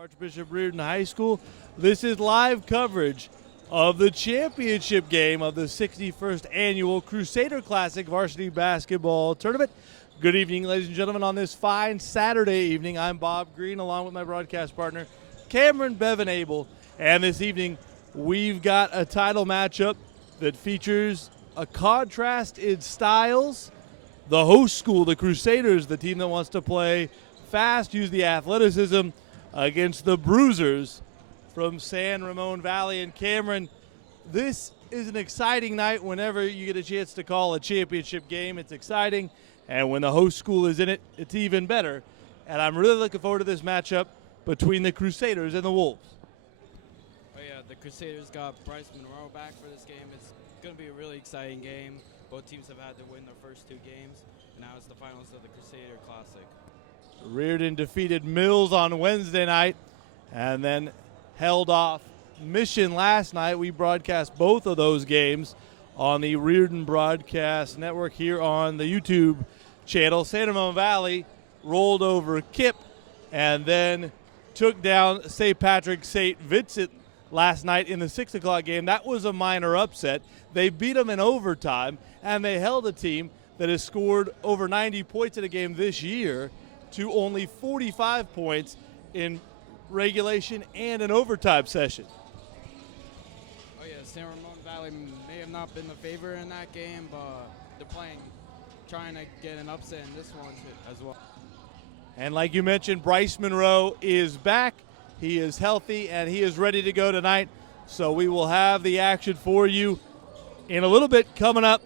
Archbishop Riordan High School. This is live coverage of the championship game of the 61st Annual Crusader Classic Varsity Basketball Tournament. Good evening, ladies and gentlemen, on this fine Saturday evening. I'm Bob Green, along with my broadcast partner, Cameron Bevan Abel. And this evening, we've got a title matchup that features a contrast in styles. The host school, the Crusaders, the team that wants to play fast, use the athleticism, against the Bruisers from San Ramon Valley. And Cameron, this is an exciting night whenever you get a chance to call a championship game. It's exciting, and when the host school is in it, it's even better. And I'm really looking forward to this matchup between the Crusaders and the Wolves. Oh yeah, the Crusaders got Bryce Monroe back for this game. It's going to be a really exciting game. Both teams have had to win their first two games, and now it's the finals of the Crusader Classic. Riordan defeated Mills on Wednesday night and then held off Mission last night. We broadcast both of those games on the Riordan Broadcast Network here on the YouTube channel. San Ramon Valley rolled over Kip and then took down St. Patrick St. Vincent last night in the 6 o'clock game. That was a minor upset. They beat them in overtime, and they held a team that has scored over 90 points in a game this year to only 45 points in regulation and an overtime session. Oh yeah, San Ramon Valley may have not been the favorite in that game, but they're trying to get an upset in this one as well. And like you mentioned, Bryce Monroe is back. He is healthy, and he is ready to go tonight. So we will have the action for you in a little bit. Coming up,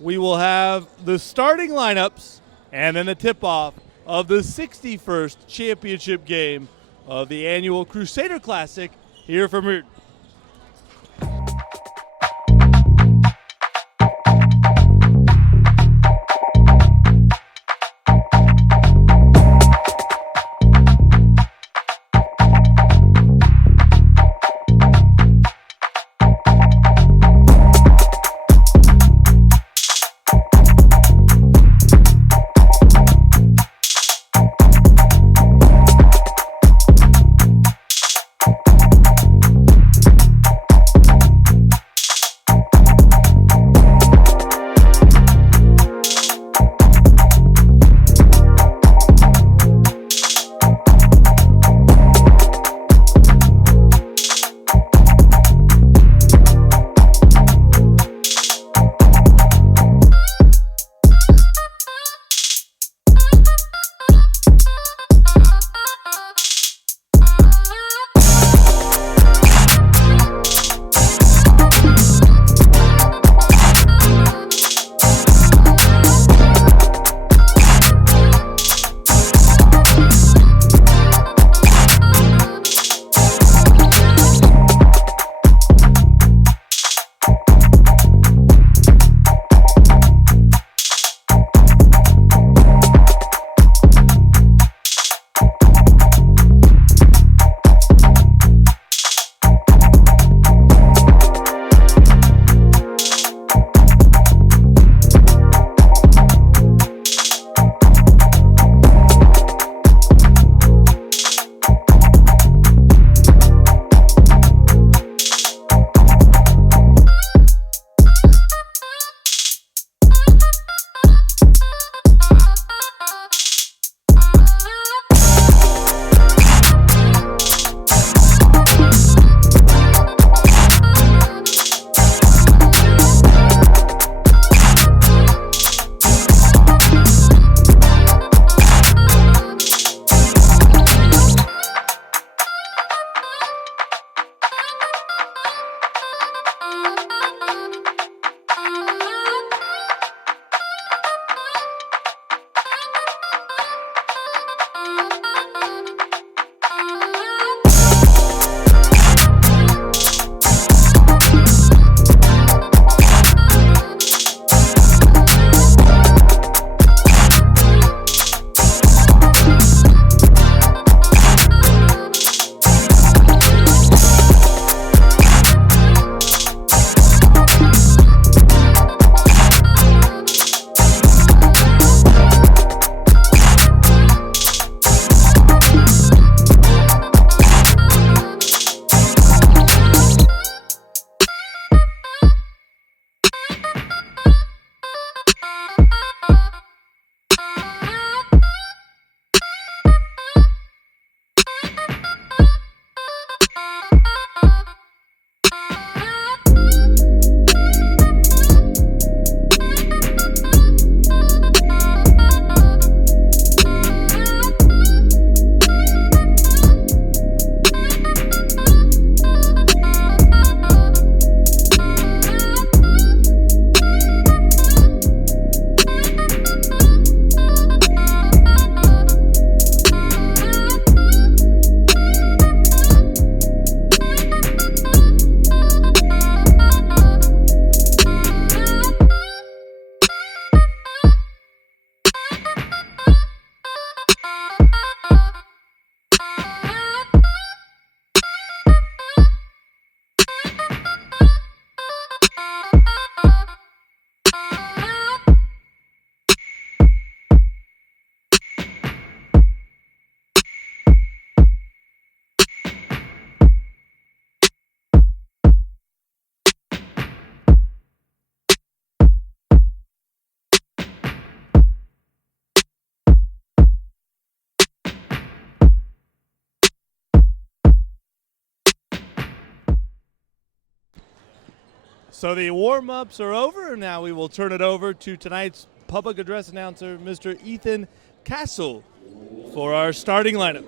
we will have the starting lineups and then the tip-off of the 61st championship game of the annual Crusader Classic here from Riordan. So the warm-ups are over, and now we will turn it over to tonight's public address announcer, Mr. Ethan Castle, for our starting lineup.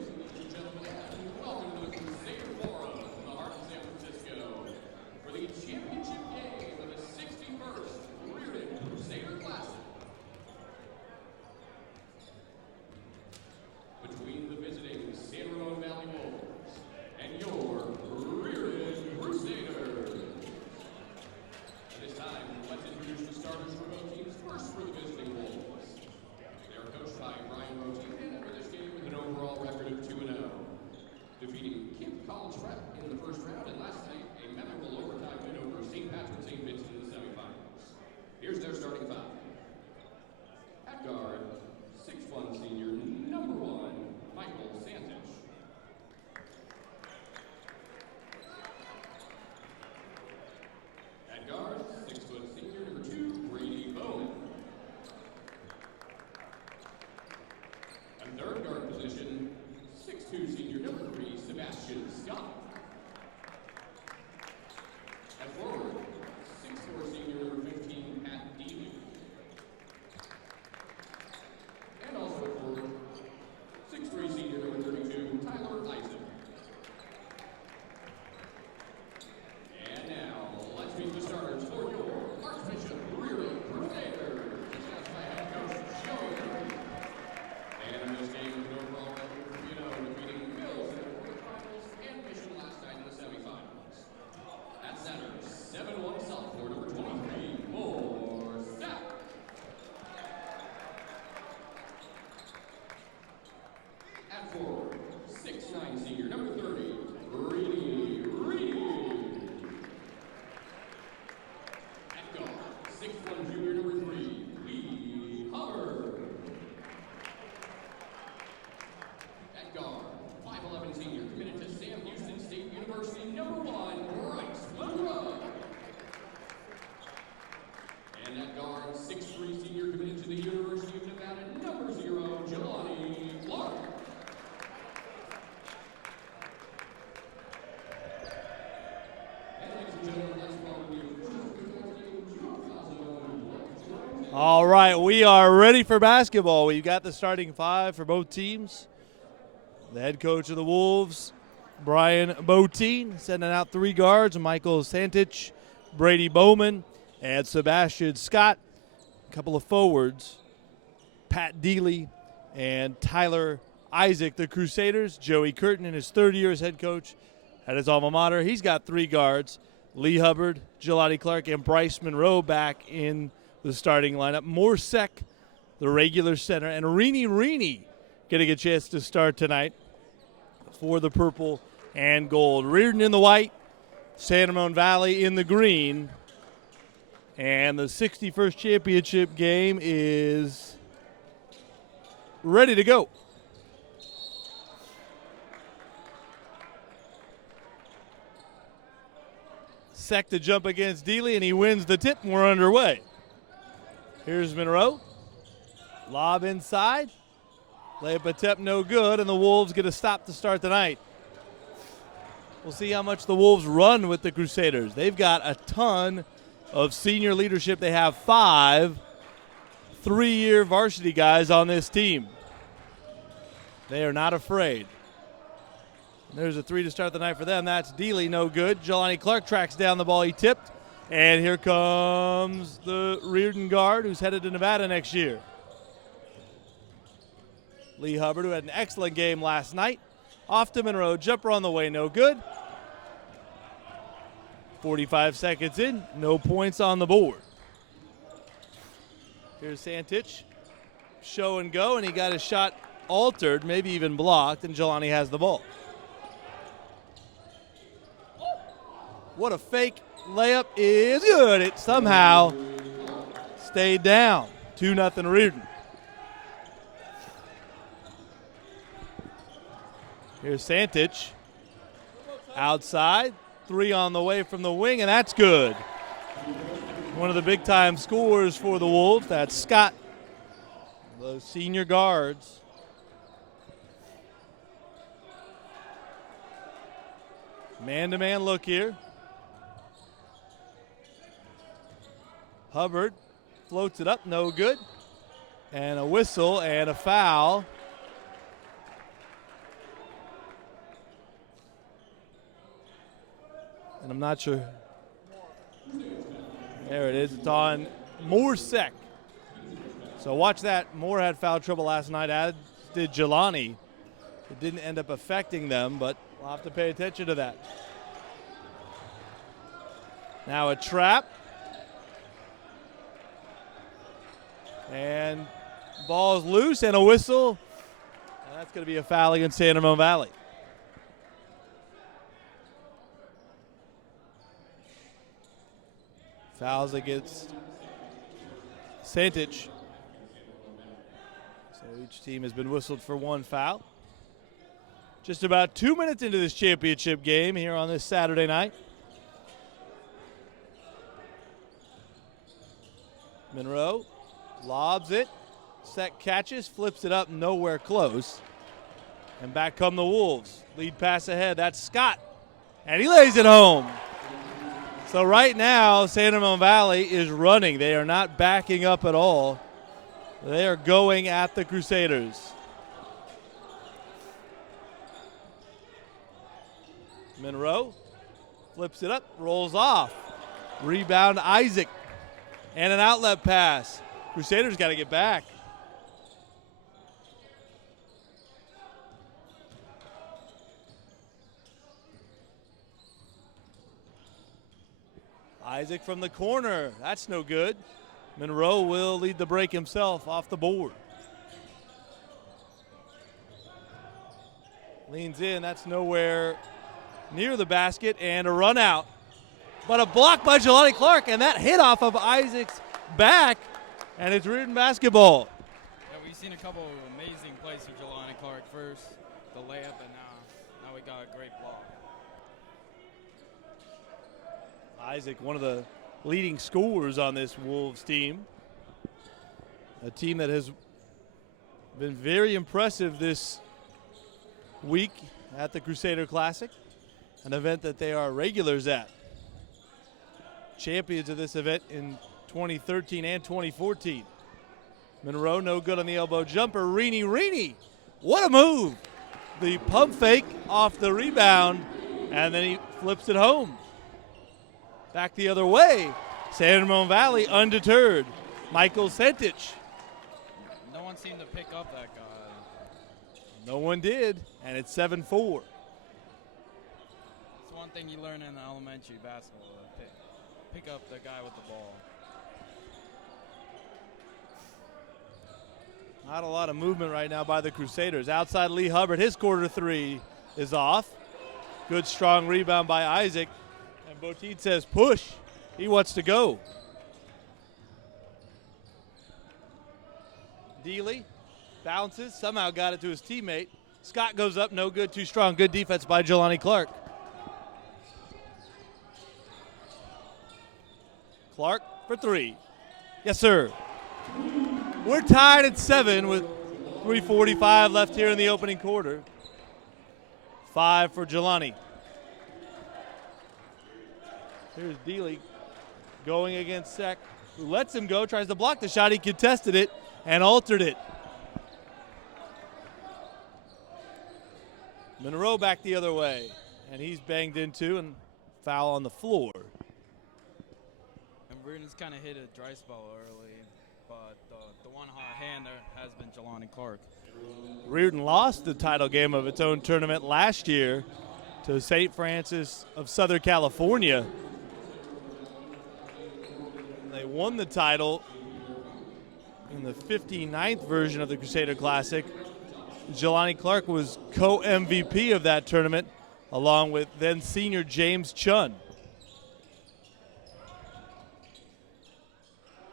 All right, we are ready for basketball. We've got the starting five for both teams. The head coach of the Wolves, Brian Botine, sending out three guards, Michael Santich, Brady Bowman, and Sebastian Scott. A couple of forwards, Pat Deely and Tyler Isaac. The Crusaders, Joey Curtin in his third year as head coach at his alma mater. He's got three guards, Lee Hubbard, Jelani Clark, and Bryce Monroe back in the starting lineup. Morsek, the regular center, and Rini getting a chance to start tonight for the purple and gold. Riordan in the white, San Ramon Valley in the green, and the 61st championship game is ready to go. Sek to jump against Deely, and he wins the tip, and we're underway. Here's Monroe. Lob inside. Layup attempt no good, and the Wolves get a stop to start the night. We'll see how much the Wolves run with the Crusaders. They've got a ton of senior leadership. They have 5 3-year varsity guys on this team. They are not afraid. There's a 3 to start the night for them. That's Deely, no good. Jelani Clark tracks down the ball he tipped. And here comes the Riordan guard who's headed to Nevada next year. Lee Hubbard, who had an excellent game last night. Off to Monroe, jumper on the way, no good. 45 seconds in, no points on the board. Here's Santich, show and go, and he got his shot altered, maybe even blocked, and Jelani has the ball. What a fake layup is good. It somehow stayed down. 2-0 Riordan. Here's Santich. Outside. 3 on the way from the wing, and that's good. One of the big-time scorers for the Wolves. That's Scott. Those senior guards. Man-to-man look here. Hubbard floats it up, no good. And a whistle and a foul. And I'm not sure. There it is. It's on Morsek. So watch that. Moore had foul trouble last night, as did Jelani. It didn't end up affecting them, but we'll have to pay attention to that. Now a trap. And ball's loose and a whistle. And that's going to be a foul against San Ramon Valley. Fouls against Santich. So each team has been whistled for one foul. Just about 2 minutes into this championship game here on this Saturday night. Monroe lobs it. Sek catches, flips it up, nowhere close. And back come the Wolves. Lead pass ahead, that's Scott. And he lays it home. So right now, San Ramon Valley is running. They are not backing up at all. They are going at the Crusaders. Monroe flips it up, rolls off. Rebound, Isaac. And an outlet pass. Crusaders got to get back. Isaac from the corner. That's no good. Monroe will lead the break himself off the board. Leans in. That's nowhere near the basket. And a run out. But a block by Jelani Clark. And that hit off of Isaac's back. And it's Riordan basketball. Yeah, we've seen a couple of amazing plays for Jelani Clark. First, the layup, and now we got a great block. Isaac, one of the leading scorers on this Wolves team. A team that has been very impressive this week at the Crusader Classic, an event that they are regulars at. Champions of this event in 2013 and 2014. Monroe, no good on the elbow jumper. Reaney, what a move. The pump fake off the rebound, and then he flips it home. Back the other way. San Ramon Valley undeterred. Michael Sentich. No one seemed to pick up that guy. No one did, and it's 7-4. It's one thing you learn in elementary basketball, pick up the guy with the ball. Not a lot of movement right now by the Crusaders. Outside Lee Hubbard, his quarter three is off. Good strong rebound by Isaac. And Boteed says push. He wants to go. Dealey bounces, somehow got it to his teammate. Scott goes up, no good, too strong. Good defense by Jelani Clark. Clark for three. Yes, sir. We're tied at 7 with 3:45 left here in the opening quarter. 5 for Jelani. Here's Dealey going against Sek, who lets him go, tries to block the shot. He contested it and altered it. Monroe back the other way, and he's banged into and foul on the floor. And Riordan's kind of hit a dry spell early, but the one hot hand there has been Jelani Clark. Riordan lost the title game of its own tournament last year to St. Francis of Southern California. They won the title in the 59th version of the Crusader Classic. Jelani Clark was co-MVP of that tournament, along with then senior James Chun.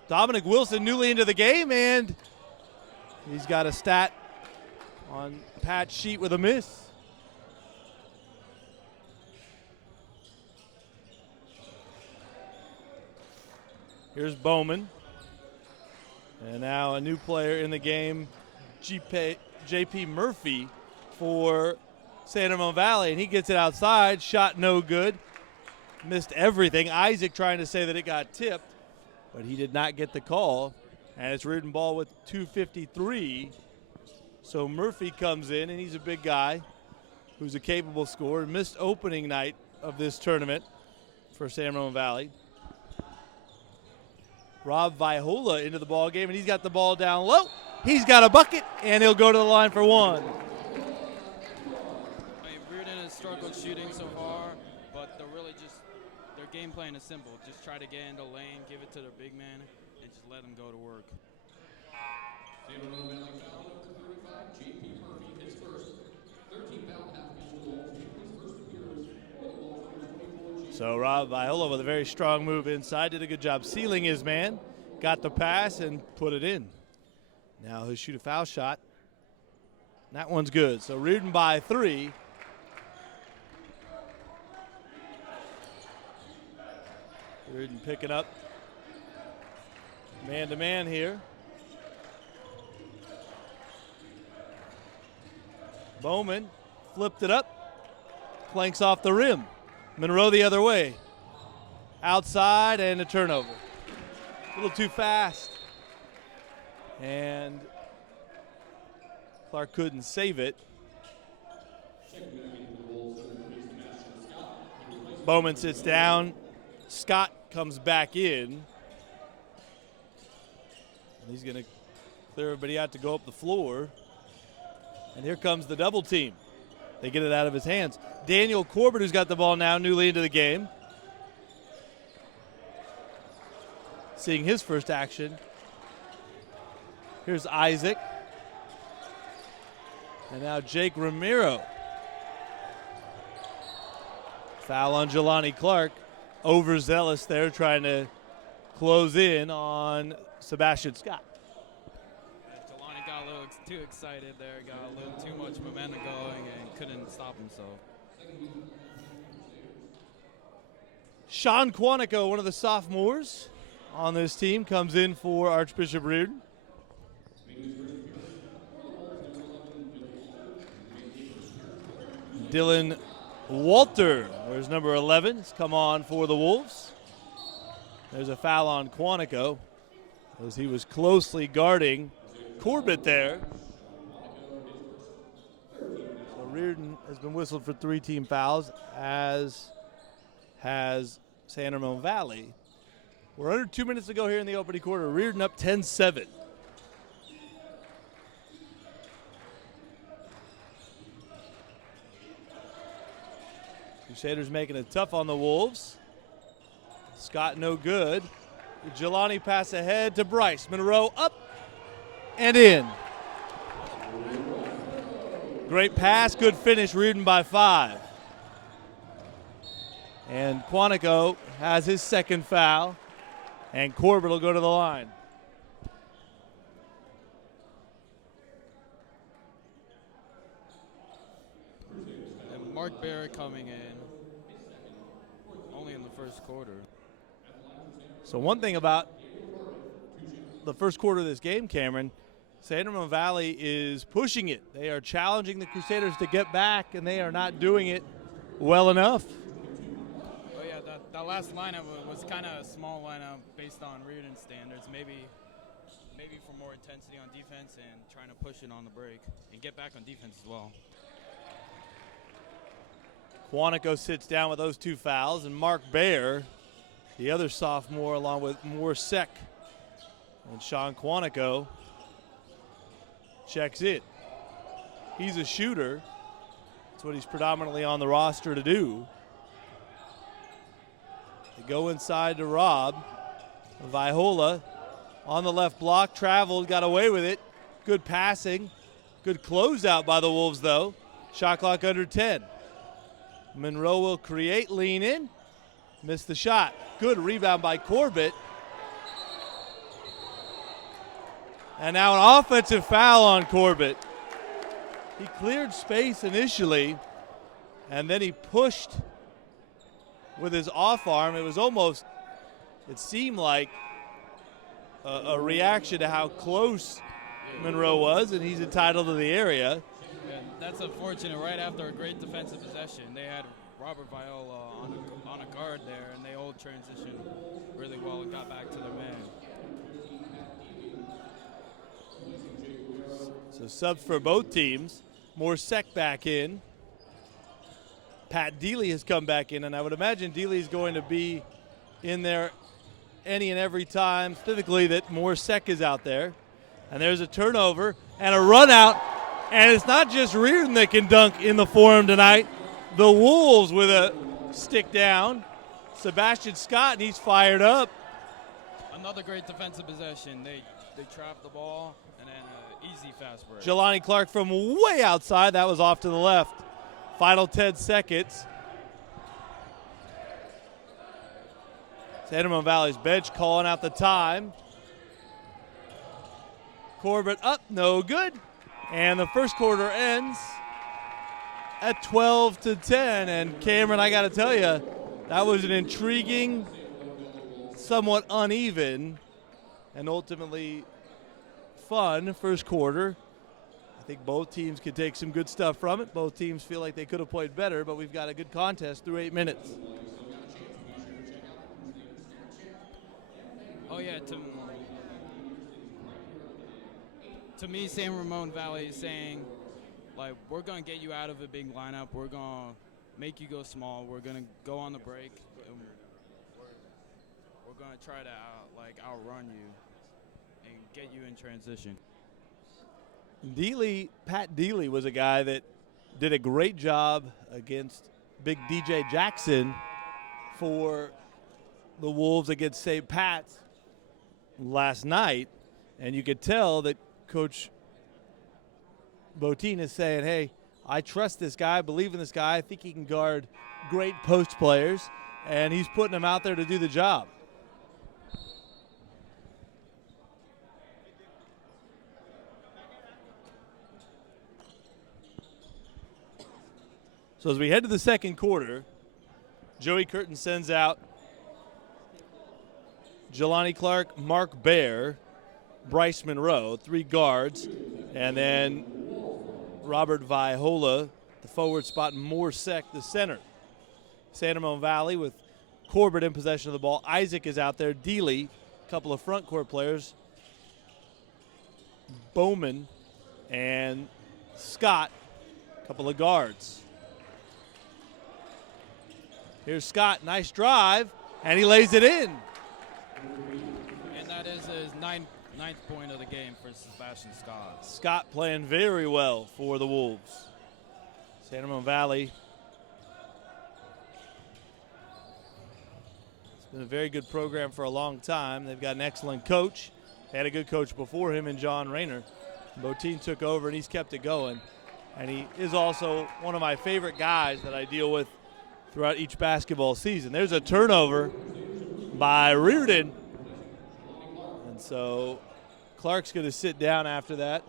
Dominic Wilson newly into the game, and he's got a stat on Pat's sheet with a miss. Here's Bowman. And now a new player in the game, J.P. Murphy for San Ramon Valley, and he gets it outside. Shot no good. Missed everything. Isaac trying to say that it got tipped. but he did not get the call. And it's Riordan ball with 2:53. So Murphy comes in, and he's a big guy who's a capable scorer. Missed opening night of this tournament for San Ramon Valley. Rob Viola into the ball game, and he's got the ball down low. He's got a bucket, and he'll go to the line for one. Riordan has struggled shooting so far, but their game plan is simple. Just try to get into the lane, give it to their big man, and just let him go to work. So Rob Viola with a very strong move inside, did a good job sealing his man, got the pass and put it in. Now he'll shoot a foul shot. That one's good. So Riordan by 3. Riordan picking up man-to-man here. Bowman flipped it up, planks off the rim. Monroe the other way. Outside and a turnover. A little too fast. And Clark couldn't save it. Bowman sits down. Scott comes back in. He's going to clear everybody out to go up the floor. And here comes the double team. They get it out of his hands. Daniel Corbett, who's got the ball now, newly into the game. Seeing his first action. Here's Isaac. And now Jake Ramiro. Foul on Jelani Clark. Overzealous there, trying to close in on Sebastian Scott. Jelani got a little too excited there, got a little too much momentum going and couldn't stop himself. Sean Quantico, one of the sophomores on this team, comes in for Archbishop Riordan. Dylan Walter, there's number 11, has come on for the Wolves. There's a foul on Quantico as he was closely guarding Corbett there. So Riordan has been whistled for 3 team fouls, as has San Ramon Valley. We're under 2 minutes to go here in the opening quarter. Riordan up 10-7. Crusaders making it tough on the Wolves. Scott no good. Jelani pass ahead to Bryce. Monroe up and in. Great pass, good finish. Riordan by 5. And Quantico has his second foul. And Corbett will go to the line. And Mark Barrett coming in. Only in the first quarter. So one thing about the first quarter of this game, Cameron, San Ramon Valley is pushing it. They are challenging the Crusaders to get back, and they are not doing it well enough. Oh yeah, that last lineup was kind of a small lineup based on Riordan standards. Maybe for more intensity on defense and trying to push it on the break and get back on defense as well. Quantico sits down with those 2 fouls, and Mark Baer, the other sophomore, along with Morsek and Sean Quantico, checks in. He's a shooter. That's what he's predominantly on the roster to do. They go inside to Rob. Viola on the left block, traveled, got away with it. Good passing. Good closeout by the Wolves, though. Shot clock under 10. Monroe will create, lean in. Missed the shot. Good rebound by Corbett. And now an offensive foul on Corbett. He cleared space initially, and then he pushed with his off arm. It was almost, it seemed like a reaction to how close Monroe was, and he's entitled to the area. And that's unfortunate. Right after a great defensive possession, they had Robert Viola on a guard there, and they all transitioned really well and got back to their man. So subs for both teams. Morsek back in. Pat Deely has come back in, and I would imagine Deely is going to be in there any and every time, specifically that Morsek is out there. And there's a turnover and a run out, and it's not just Riordan that can dunk in the Forum tonight. The Wolves with a stick down. Sebastian Scott, and he's fired up. Another great defensive possession. They trapped the ball, and then an easy fast break. Jelani Clark from way outside. That was off to the left. Final 10 seconds. San Ramon Valley's bench calling out the time. Corbett up, no good. And the first quarter ends at 12-10. And Cameron, I got to tell you, that was an intriguing, somewhat uneven, and ultimately fun first quarter. I think both teams could take some good stuff from it. Both teams feel like they could have played better, but we've got a good contest through 8 minutes. Oh, yeah, to me, San Ramon Valley is saying, like, we're going to get you out of a big lineup. We're going to make you go small. We're going to go on the break. And we're going to try to, outrun you and get you in transition. Pat Deely was a guy that did a great job against Big DJ Jackson for the Wolves against St. Pat's last night, and you could tell that Coach Botín is saying, hey, I trust this guy, I believe in this guy, I think he can guard great post players, and he's putting them out there to do the job. So as we head to the second quarter, Joey Curtin sends out Jelani Clark, Mark Baer, Bryce Monroe, 3 guards, and then Robert Viola, the forward spot, and Morsek, the center. San Ramon Valley with Corbett in possession of the ball. Isaac is out there. Deely, a couple of front court players. Bowman and Scott, a couple of guards. Here's Scott, nice drive, and he lays it in. And that is his ninth point of the game for Sebastian Scott. Scott playing very well for the Wolves. San Ramon Valley. It's been a very good program for a long time. They've got an excellent coach. They had a good coach before him in John Rayner. Botín took over, and he's kept it going. And he is also one of my favorite guys that I deal with throughout each basketball season. There's a turnover by Riordan. And so Clark's going to sit down after that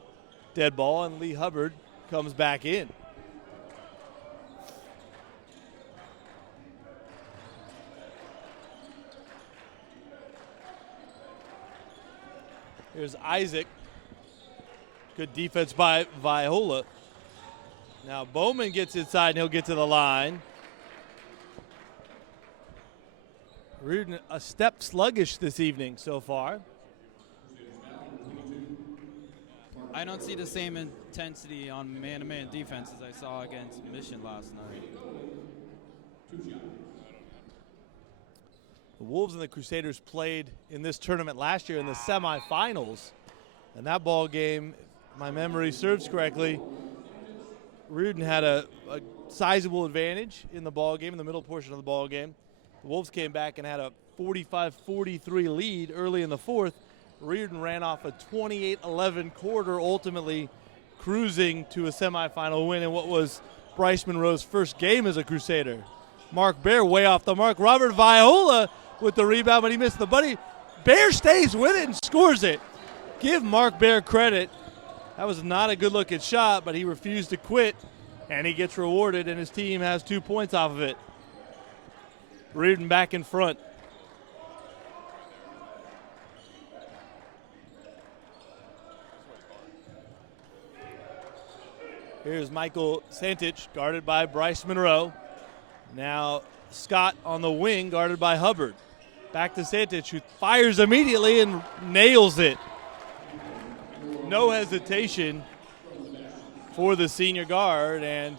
dead ball, and Lee Hubbard comes back in. Here's Isaac. Good defense by Viola. Now Bowman gets inside, and he'll get to the line. Riordan a step sluggish this evening so far. I don't see the same intensity on man-to-man defense as I saw against Mission last night. The Wolves and the Crusaders played in this tournament last year in the semifinals. And that ball game, if my memory serves correctly, Riordan had a sizable advantage in the ball game, in the middle portion of the ball game. The Wolves came back and had a 45-43 lead early in the fourth. Riordan ran off a 28-11 quarter, ultimately cruising to a semifinal win in what was Bryce Monroe's first game as a Crusader. Mark Baer way off the mark. Robert Viola with the rebound, but he missed the buddy. Baer stays with it and scores it. Give Mark Baer credit. That was not a good-looking shot, but he refused to quit, and he gets rewarded, and his team has 2 points off of it. Riordan back in front. Here's Michael Santich, guarded by Bryce Monroe. Now Scott on the wing, guarded by Hubbard. Back to Santich, who fires immediately and nails it. No hesitation for the senior guard, and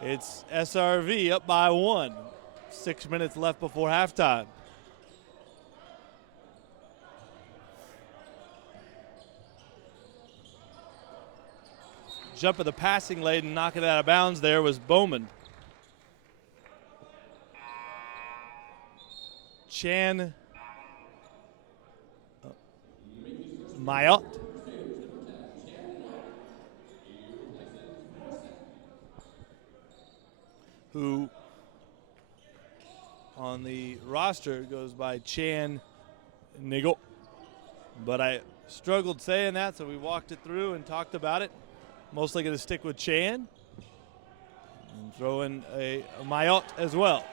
it's SRV up by 1. 6 minutes left before halftime. Jump of the passing lane and knock it out of bounds there was Bowman. Chan Mayot. Who on the roster goes by Chan Nigel. But I struggled saying that, so we walked it through and talked about it. Mostly going to stick with Chan and throw in a Mayot as well,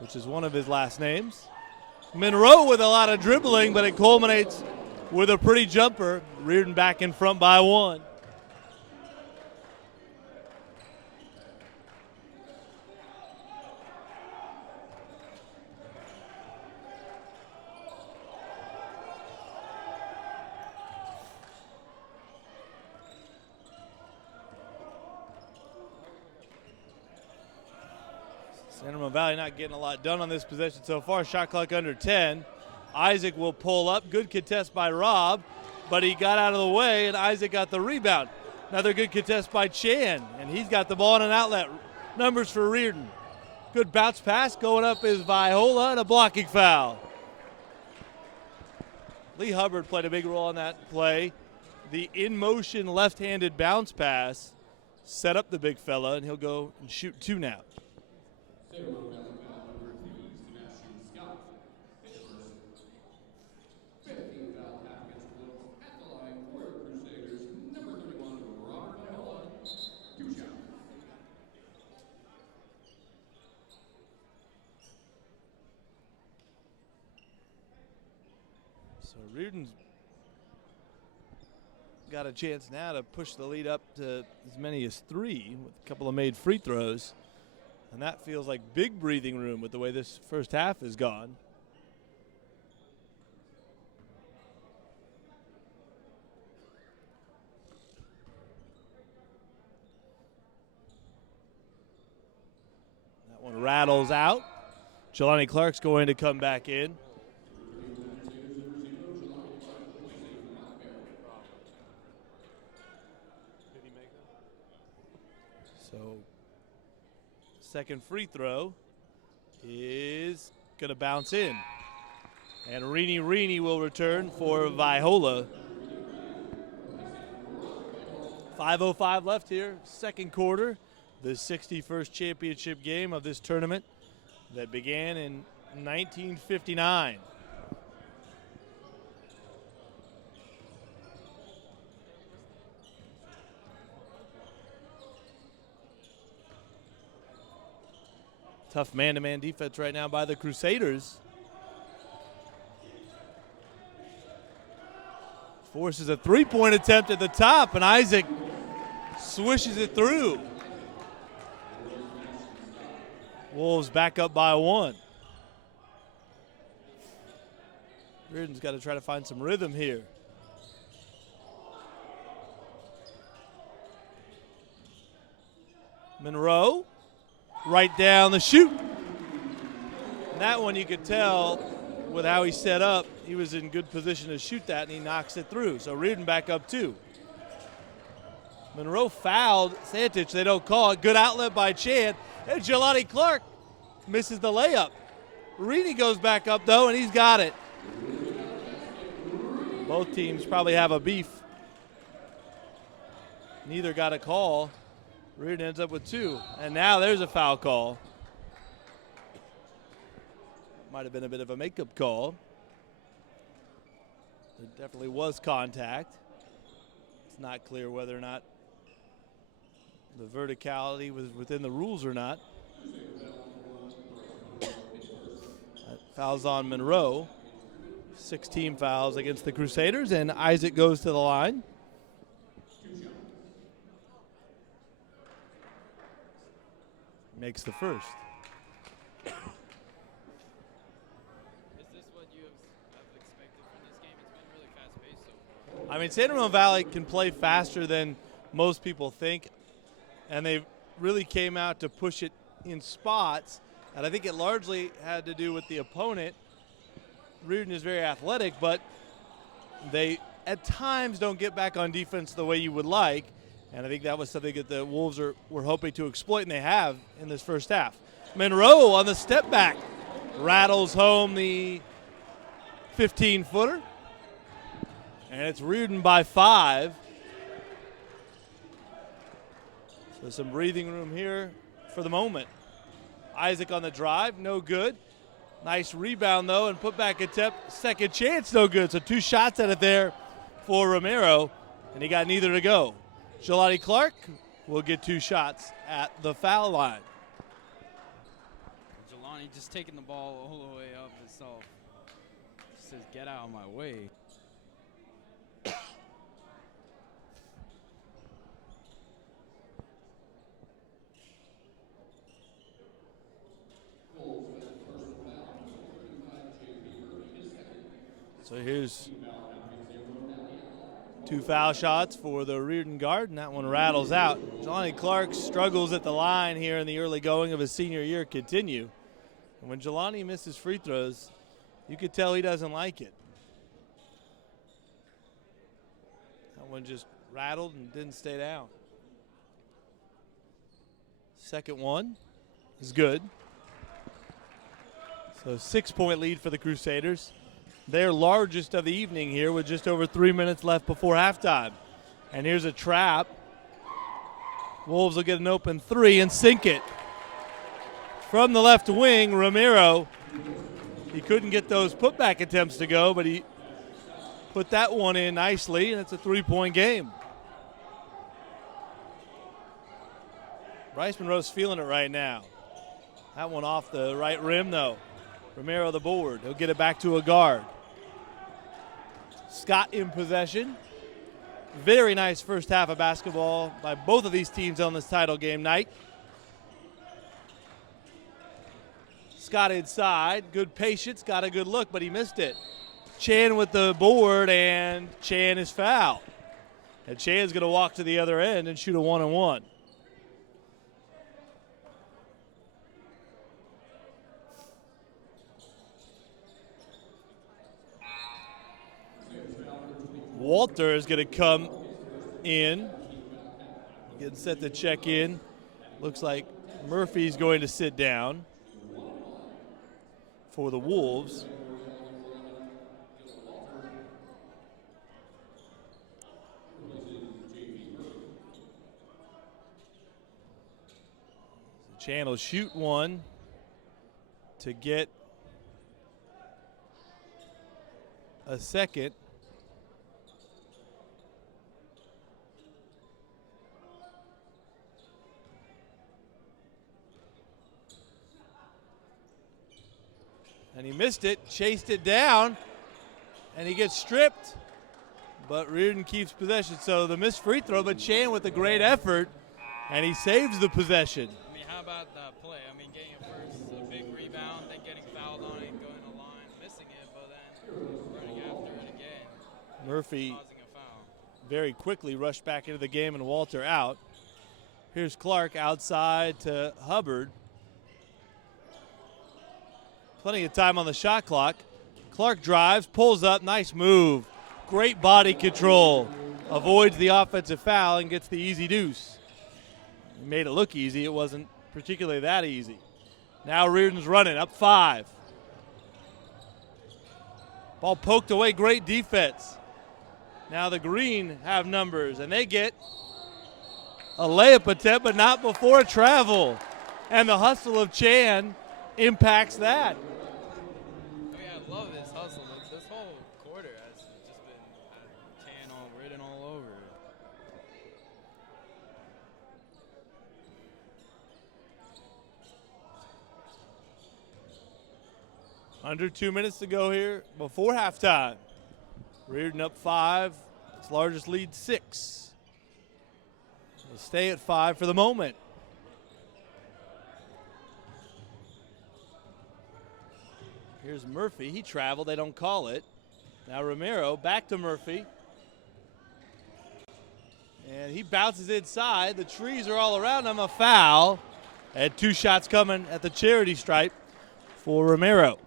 which is one of his last names. Monroe with a lot of dribbling, but it culminates with a pretty jumper. Riordan back in front by 1. San Ramon Valley not getting a lot done on this possession so far. Shot clock under 10. Isaac will pull up. Good contest by Rob, but he got out of the way, and Isaac got the rebound. Another good contest by Chan, and he's got the ball in an outlet. Numbers for Riordan. Good bounce pass. Going up is Viola, and a blocking foul. Lee Hubbard played a big role on that play. The in-motion left-handed bounce pass set up the big fella, and he'll go and shoot 2 now. So Riordan's got a chance now to push the lead up to as many as 3 with a couple of made free throws. And that feels like big breathing room with the way this first half has gone. That one rattles out. Jelani Clark's going to come back in. So second free throw is going to bounce in. And Rini will return for Viola. 5:05 left here, second quarter. The 61st championship game of this tournament that began in 1959. Tough man-to-man defense right now by the Crusaders. Forces a three-point attempt at the top, and Isaac swishes it through. Wolves back up by 1. Riordan's got to try to find some rhythm here. Monroe. Right down the shoot. And that one you could tell with how he set up, he was in good position to shoot that, and he knocks it through. So Riordan back up 2. Monroe fouled Santich. They don't call it. Good outlet by Chan. And Jelani Clark misses the layup. Rini goes back up, though, and he's got it. Both teams probably have a beef. Neither got a call. Riordan ends up with 2. And now there's a foul call. Might have been a bit of a makeup call. There definitely was contact. It's not clear whether or not the verticality was within the rules or not. Fouls on Monroe. 16 fouls against the Crusaders, and Isaac goes to the line. makes the first. Is this what you have expected from this game? It's been really fast-paced so far. I mean, San Ramon Valley can play faster than most people think, and they really came out to push it in spots, and I think it largely had to do with the opponent. Riordan is very athletic, but they at times don't get back on defense the way you would like, and I think that was something that the Wolves were hoping to exploit, and they have in this first half. Monroe on the step back rattles home the 15-footer, and it's Riordan by 5. So some breathing room here for the moment. Isaac on the drive, no good. Nice rebound, though, and put back attempt. Second chance, no good. So 2 shots at it there for Romero, and he got neither to go. Jelani Clark will get 2 shots at the foul line. Jelani just taking the ball all the way up himself. Just says, get out of my way. So here's 2 foul shots for the Riordan guard, and that one rattles out. Jelani Clark's struggles at the line here in the early going of his senior year continue. And when Jelani misses free throws, you could tell he doesn't like it. That one just rattled and didn't stay down. Second one is good. So 6-point lead for the Crusaders. Their largest of the evening here with just over 3 minutes left before halftime. And here's a trap. Wolves will get an open 3 and sink it. From the left wing, Romero. He couldn't get those putback attempts to go, but he put that one in nicely, and it's a 3-point game. Bryce Monroe's feeling it right now. That one off the right rim, though. Romero the board. He'll get it back to a guard. Scott in possession. Very nice first half of basketball by both of these teams on this title game night. Scott inside. Good patience. Got a good look, but he missed it. Chan with the board, and Chan is fouled. And Chan's going to walk to the other end and shoot a 1-on-1. Walter is going to come in, getting set to check in. Looks like Murphy's going to sit down for the Wolves. Chan will shoot one to get a second. And he missed it, chased it down, and he gets stripped. But Riordan keeps possession. So the missed free throw, but Chan with a great effort, and he saves the possession. I mean, how about that play? I mean, getting it first, a big rebound, then getting fouled on it, going to the line, missing it, but then running after it again. Murphy Causing a foul. very quickly rushed back into the game, and Walter out. Here's Clark outside to Hubbard. Plenty of time on the shot clock. Clark drives, pulls up, nice move. Great body control. Avoids the offensive foul and gets the easy deuce. He made it look easy. It wasn't particularly that easy. Now Riordan's running, up 5. Ball poked away, great defense. Now the Green have numbers, and they get a layup attempt, but not before a travel. And the hustle of Chan impacts that. Oh, yeah, I love this hustle. This whole quarter has just been Chan written all over it. Under 2 minutes to go here before halftime. Riordan up 5. Its largest lead 6. We'll stay at 5 for the moment. Here's Murphy. He traveled. They don't call it. Now Romero back to Murphy. And he bounces inside. The trees are all around him. A foul. And 2 shots coming at the charity stripe for Romero.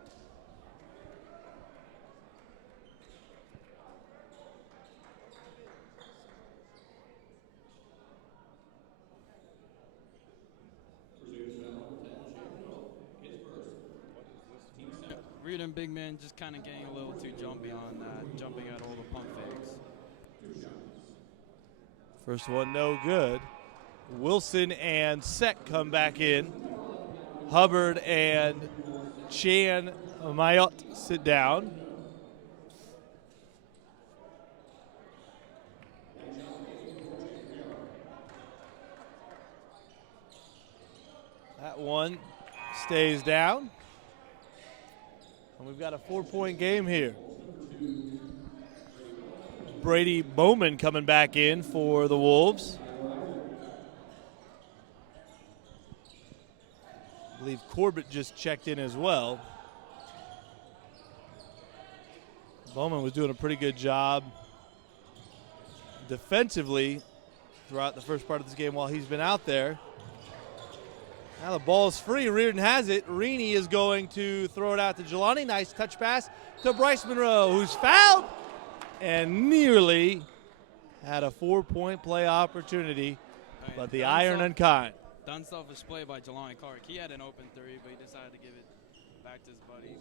Riordan big man just kind of getting a little too jumpy on that, jumping at all the pump fakes. First one no good. Wilson and Sek come back in. Hubbard and Chan Mayot sit down. That one stays down. And we've got a 4-point game here. Brady Bowman coming back in for the Wolves. I believe Corbett just checked in as well. Bowman was doing a pretty good job defensively throughout the first part of this game while he's been out there. Now the ball's free. Riordan has it. Reaney is going to throw it out to Jelani. Nice touch pass to Bryce Monroe, who's fouled and nearly had a 4-point play opportunity, but the iron unkind. Done selfish play by Jelani Clark. He had an open 3, but he decided to give it back to his buddy,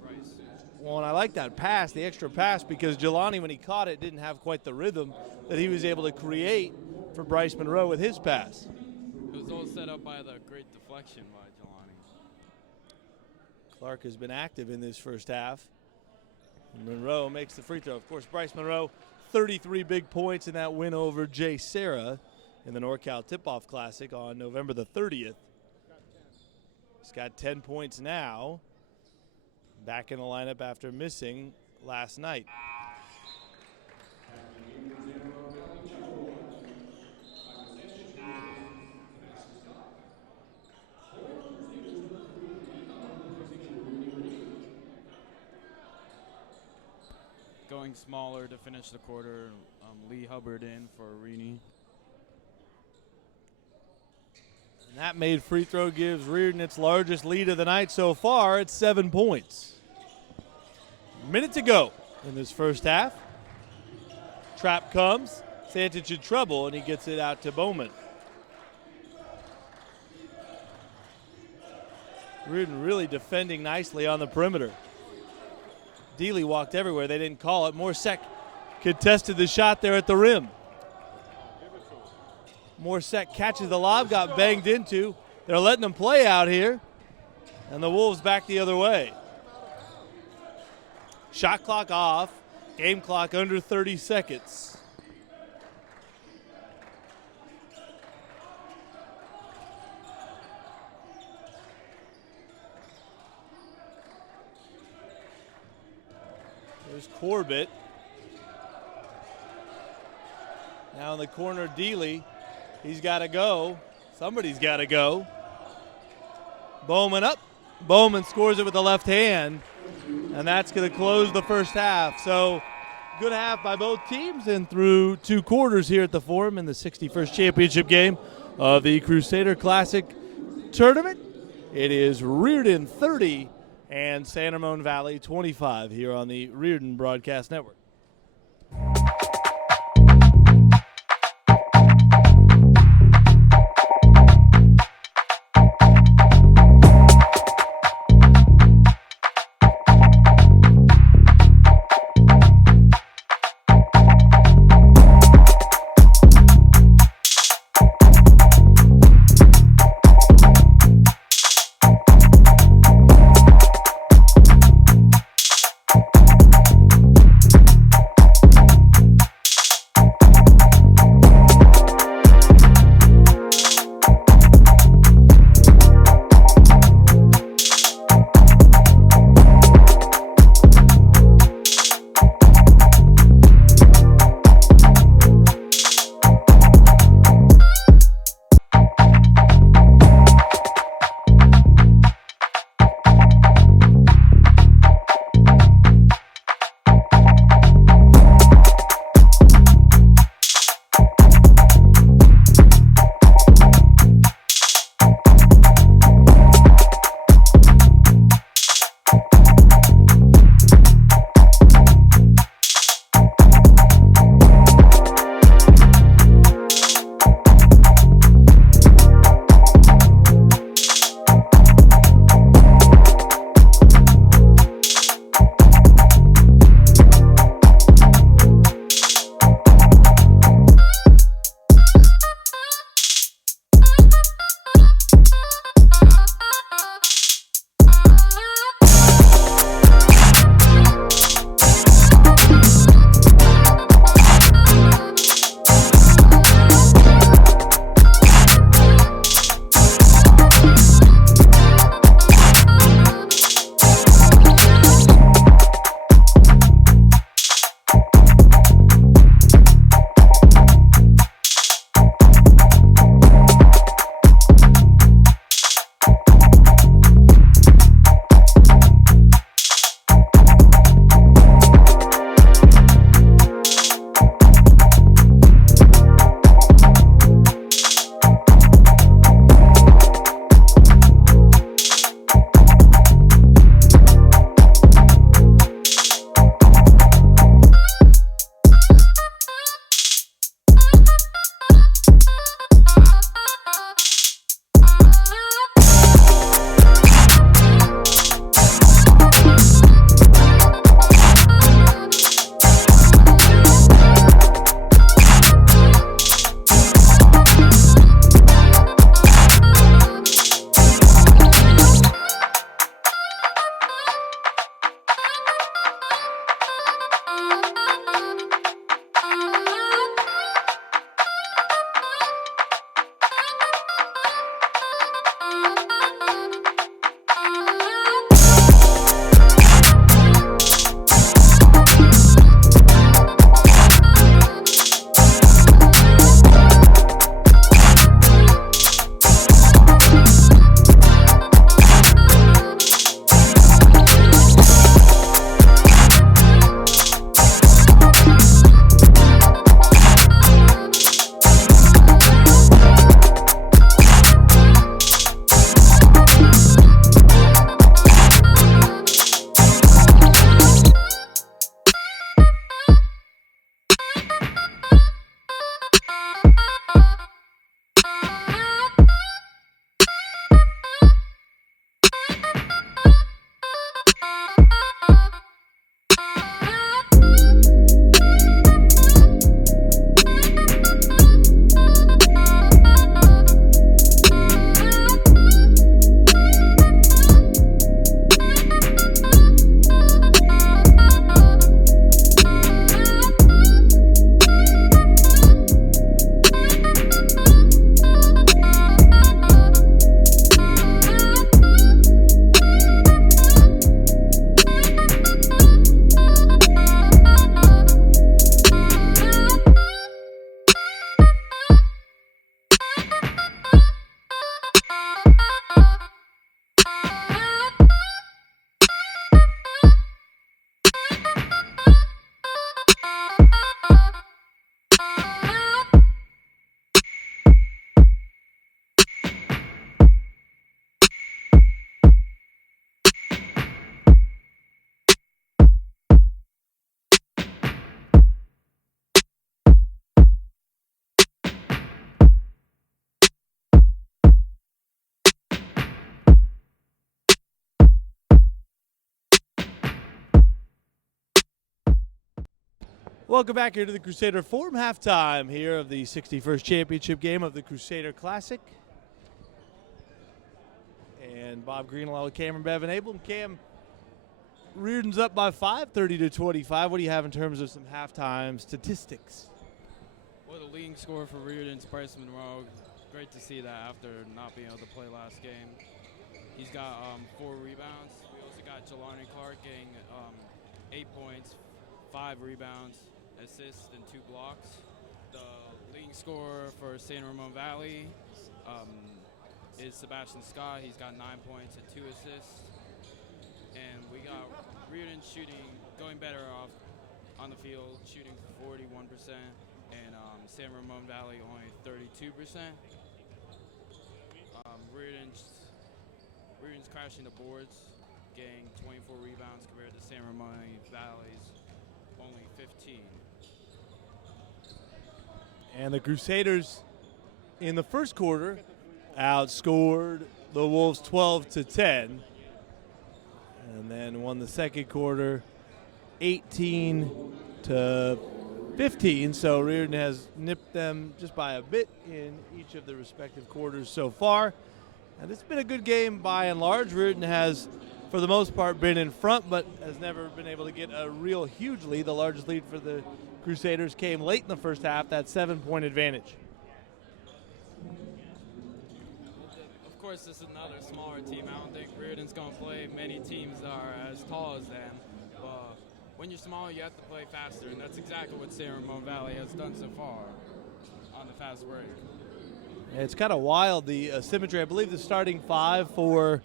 Bryce. Well, and I like that pass, the extra pass, because Jelani, when he caught it, didn't have quite the rhythm that he was able to create for Bryce Monroe with his pass. It was all set up by the great deflection by Jelani. Clark has been active in this first half. Monroe makes the free throw. Of course, Bryce Monroe, 33 big points in that win over Jay Serra in the NorCal Tip-Off Classic on November the 30th. He's got 10 points now. Back in the lineup after missing last night. Going smaller to finish the quarter. Lee Hubbard in for Reaney. And that made free throw gives Riordan its largest lead of the night so far at 7 points. Minute to go in this first half. Trap comes. Santich in trouble, and he gets it out to Bowman. Riordan really defending nicely on the perimeter. Dealey walked everywhere. They didn't call it. Morsek contested the shot there at the rim. Morsek catches the lob, got banged into. They're letting them play out here, and the Wolves back the other way. Shot clock off, game clock under 30 seconds. There's Corbett. Now in the corner, Dealey. He's got to go. Somebody's got to go. Bowman up. Bowman scores it with the left hand. And that's going to close the first half. So good half by both teams, and through 2 quarters here at the Forum in the 61st championship game of the Crusader Classic tournament. It is Riordan 30 and San Ramon Valley 25 here on the Riordan Broadcast Network. Welcome back here to the Crusader Forum halftime here of the 61st championship game of the Crusader Classic. And Bob Greenlaw with Cameron Bevan Abel. Cam, Riordan's up by 5, 30-25. What do you have in terms of some halftime statistics? Well, the leading scorer for Riordan's Bryce Monroe. Great to see that after not being able to play last game. He's got 4 rebounds. We also got Jelani Clark getting 8 points, 5 rebounds, assists, and 2 blocks. The leading scorer for San Ramon Valley is Sebastian Scott. He's got 9 points and 2 assists. And we got Riordan shooting, going better off on the field, shooting 41%, and San Ramon Valley only 32%. Riordan's crashing the boards, getting 24 rebounds compared to San Ramon Valley's only 15. And the Crusaders in the first quarter outscored the Wolves 12-10, and then won the second quarter 18-15. So Riordan has nipped them just by a bit in each of the respective quarters so far. And it's been a good game by and large. Riordan has, for the most part, been in front, but has never been able to get a real huge lead. The largest lead for the Crusaders came late in the first half, that 7-point advantage. Of course, this is another smaller team. I don't think Riordan's going to play many teams that are as tall as them. But when you're small, you have to play faster, and that's exactly what San Ramon Valley has done so far on the fast break. It's kind of wild, the symmetry. I believe the starting 5 for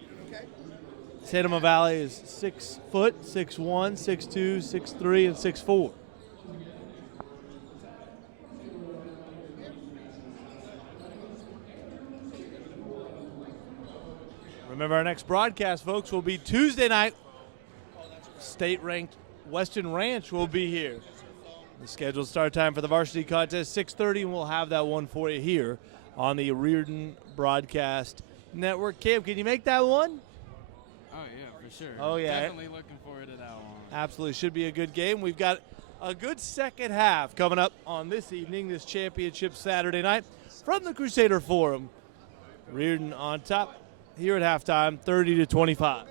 San Ramon Valley is 6 foot, 6'1", 6'2", 6'3", and 6'4". Remember, our next broadcast, folks, will be Tuesday night. State-ranked Western Ranch will be here. The scheduled start time for the varsity contest, 6:30, and we'll have that one for you here on the Riordan Broadcast Network. Cam, can you make that one? Oh, yeah, for sure. Oh, yeah. Definitely looking forward to that one. Absolutely. Should be a good game. We've got a good second half coming up on this evening, this championship Saturday night from the Crusader Forum. Riordan on top here at halftime, 30-25.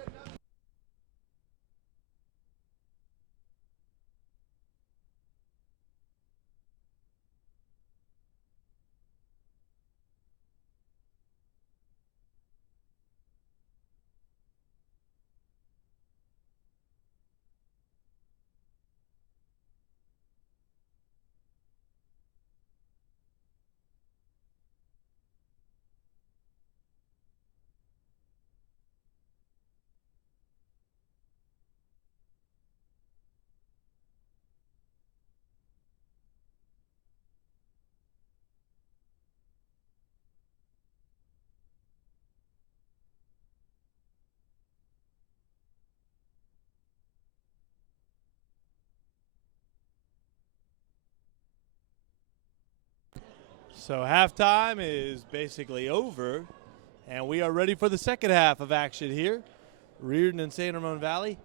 So halftime is basically over, and we are ready for the second half of action here. Riordan and San Ramon Valley.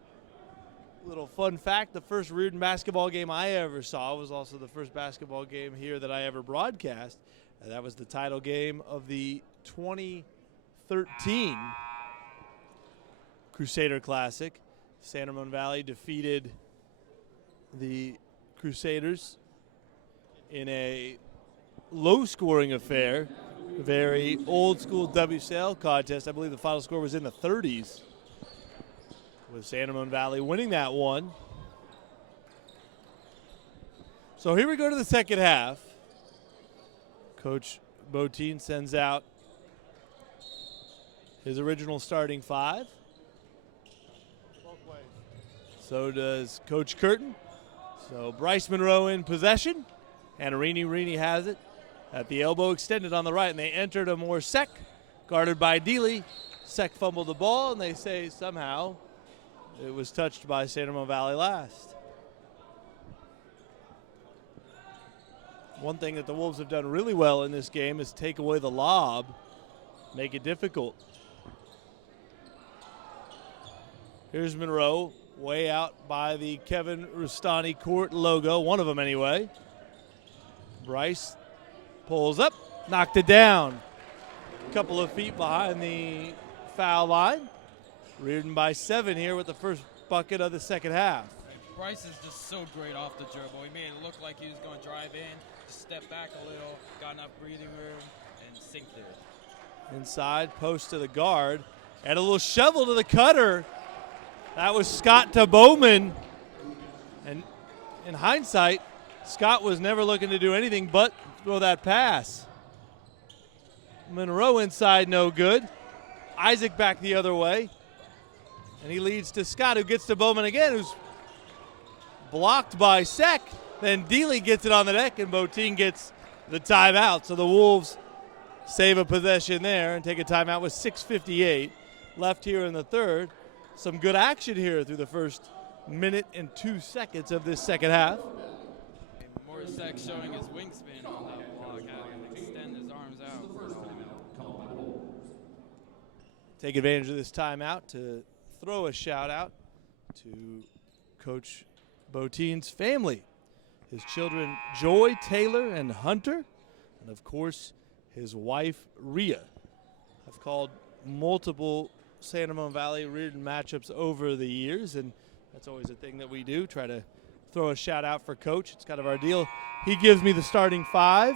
Little fun fact, the first Riordan basketball game I ever saw was also the first basketball game here that I ever broadcast. And that was the title game of the 2013 Crusader Classic. San Ramon Valley defeated the Crusaders in a low-scoring affair, very old-school WCL contest. I believe the final score was in the 30s, with San Ramon Valley winning that one. So here we go to the second half. Coach Botein sends out his original starting 5. So does Coach Curtin. So Bryce Monroe in possession, and Rini has it at the elbow extended on the right, and they entered a more Sek, guarded by Dealey. Sek fumbled the ball, and they say somehow it was touched by San Ramon Valley last. One thing that the Wolves have done really well in this game is take away the lob, make it difficult. Here's Monroe way out by the Kevin Rustani court logo, one of them anyway. Bryce pulls up, knocked it down. A couple of feet behind the foul line. Riordan by 7 here with the first bucket of the second half. Bryce is just so great off the dribble. He made it look like he was going to drive in, step back a little, got enough breathing room, and sinked it. Inside, post to the guard, and a little shovel to the cutter. That was Scott to Bowman. And in hindsight, Scott was never looking to do anything but throw that pass. Monroe inside, no good. Isaac back the other way. And he leads to Scott, who gets to Bowman again, who's blocked by Sek. Then Dealey gets it on the deck, and Botein gets the timeout. So the Wolves save a possession there and take a timeout with 6:58 left here in the third. Some good action here through the first minute and 2 seconds of this second half. Sek showing his wingspan on that block, having him extend his arms out. Take advantage of this timeout to throw a shout out to Coach Botein's family. His children, Joy, Taylor, and Hunter, and of course, his wife, Rhea. I've called multiple San Ramon Valley Riordan matchups over the years, and that's always a thing that we do, try to throw a shout out for Coach. It's kind of our deal. He gives me the starting 5,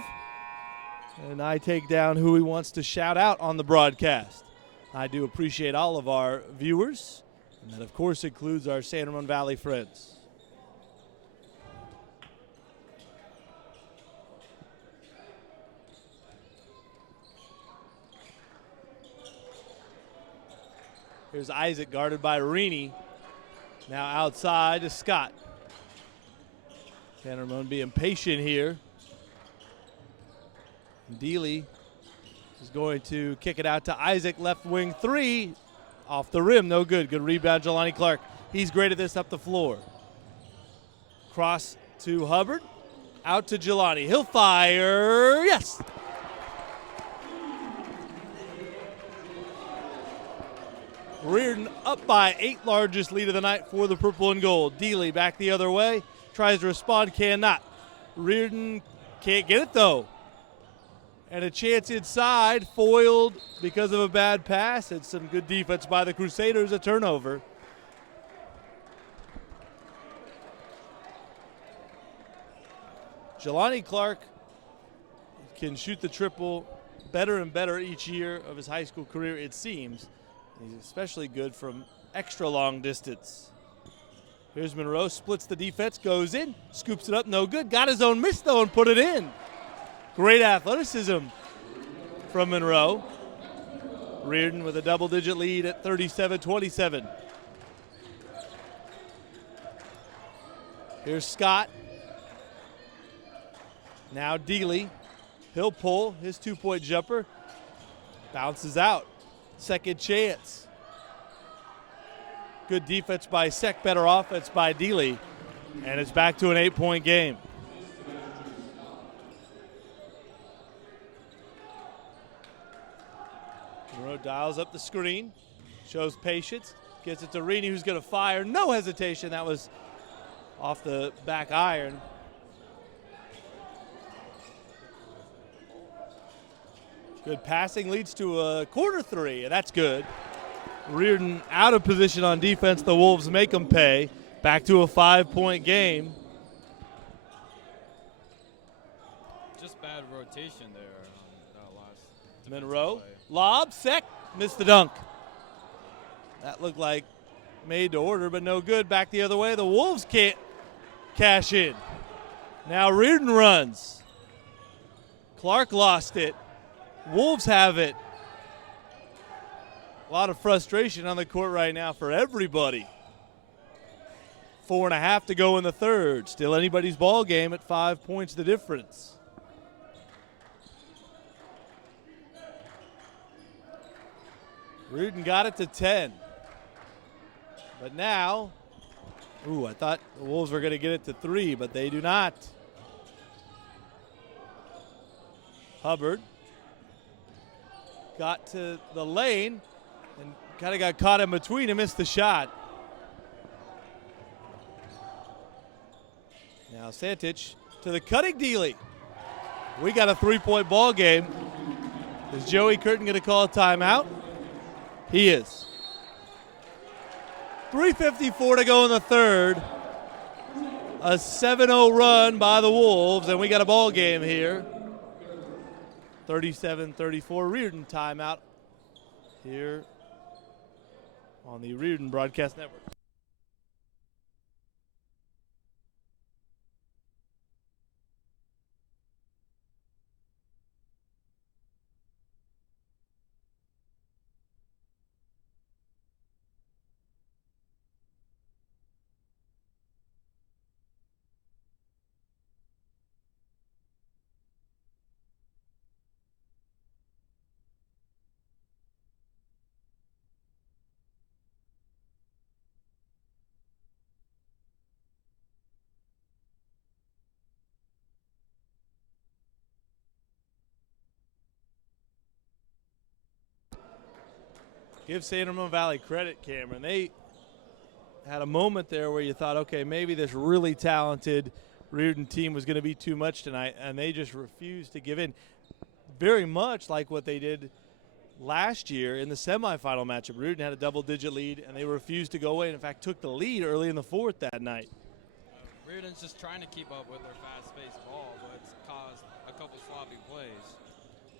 and I take down who he wants to shout out on the broadcast. I do appreciate all of our viewers, and that, of course, includes our San Ramon Valley friends. Here's Isaac guarded by Rini. Now outside to Scott. San Ramon being patient here. Dealey is going to kick it out to Isaac, left wing 3. Off the rim, no good. Good rebound, Jelani Clark. He's great at this up the floor. Cross to Hubbard. Out to Jelani. He'll fire. Yes! Riordan up by 8, largest lead of the night for the purple and gold. Dealey back the other way. Tries to respond, cannot. Riordan can't get it though. And a chance inside, foiled because of a bad pass and some good defense by the Crusaders, a turnover. Jelani Clark can shoot the triple better and better each year of his high school career, it seems. He's especially good from extra long distance. Here's Monroe, splits the defense, goes in, scoops it up, no good. Got his own miss, though, and put it in. Great athleticism from Monroe. Riordan with a double-digit lead at 37-27. Here's Scott. Now Dealey. He'll pull his 2-point jumper. Bounces out. Second chance. Good defense by Sek, better offense by Dealey. And it's back to an 8-point game. Monroe dials up the screen, shows patience, gets it to Rini, who's going to fire. No hesitation. That was off the back iron. Good passing leads to a corner 3, and that's good. Riordan out of position on defense. The Wolves make them pay. Back to a 5-point game. Just bad rotation there on that last. Monroe, play. lob, Sek, missed the dunk. That looked like made to order, but no good. Back the other way. The Wolves can't cash in. Now Riordan runs. Clark lost it. Wolves have it. A lot of frustration on the court right now for everybody. 4.5 to go in the third. Still anybody's ball game at 5 points the difference. Riordan got it to 10. But now, I thought the Wolves were going to get it to 3, but they do not. Hubbard got to the lane and kind of got caught in between and missed the shot. Now Santich to the cutting Dealey. We got a 3-point ball game. Is Joey Curtin going to call a timeout? He is. 3:54 to go in the third. A 7-0 run by the Wolves, and we got a ball game here. 37-34 Riordan timeout here on the Riordan Broadcast Network. Give San Ramon Valley credit, Cameron. They had a moment there where you thought, okay, maybe this really talented Riordan team was going to be too much tonight, and they just refused to give in. Very much like what they did last year in the semifinal matchup. Riordan had a double-digit lead, and they refused to go away, and in fact took the lead early in the fourth that night. Riordan's just trying to keep up with their fast-paced ball, but it's caused a couple sloppy plays.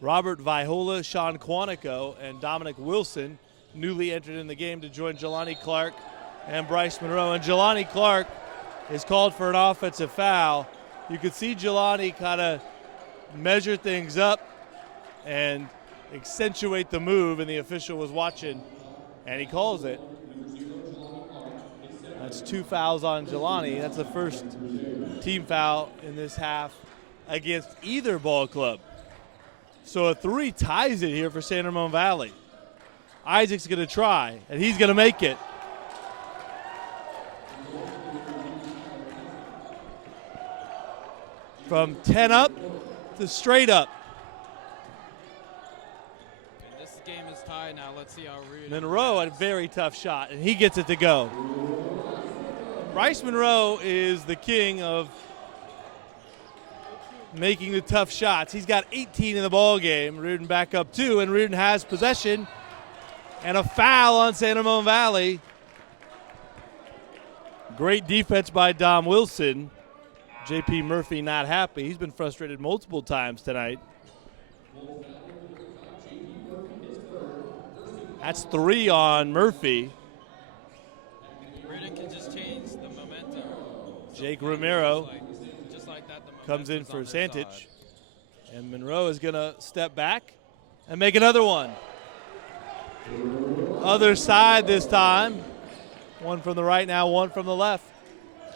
Robert Vaihola, Sean Quantico, and Dominic Wilson newly entered in the game to join Jelani Clark and Bryce Monroe. And Jelani Clark is called for an offensive foul. You could see Jelani kind of measure things up and accentuate the move, and the official was watching, and he calls it. That's 2 fouls on Jelani. That's the first team foul in this half against either ball club. So a 3 ties it here for San Ramon Valley. Isaac's going to try, and he's going to make it. From 10 up to straight up. And this game is tied now. Let's see how Riordan. Monroe had a very tough shot, and he gets it to go. Bryce Monroe is the king of making the tough shots. He's got 18 in the ball game. Riordan back up 2, and Riordan has possession. And a foul on San Ramon Valley. Great defense by Dom Wilson. J.P. Murphy not happy. He's been frustrated multiple times tonight. That's 3 on Murphy. Riordan can just change the momentum. Jake Romero just like that, comes in for Santich. And Monroe is going to step back and make another one. Other side this time. One from the right now, one from the left.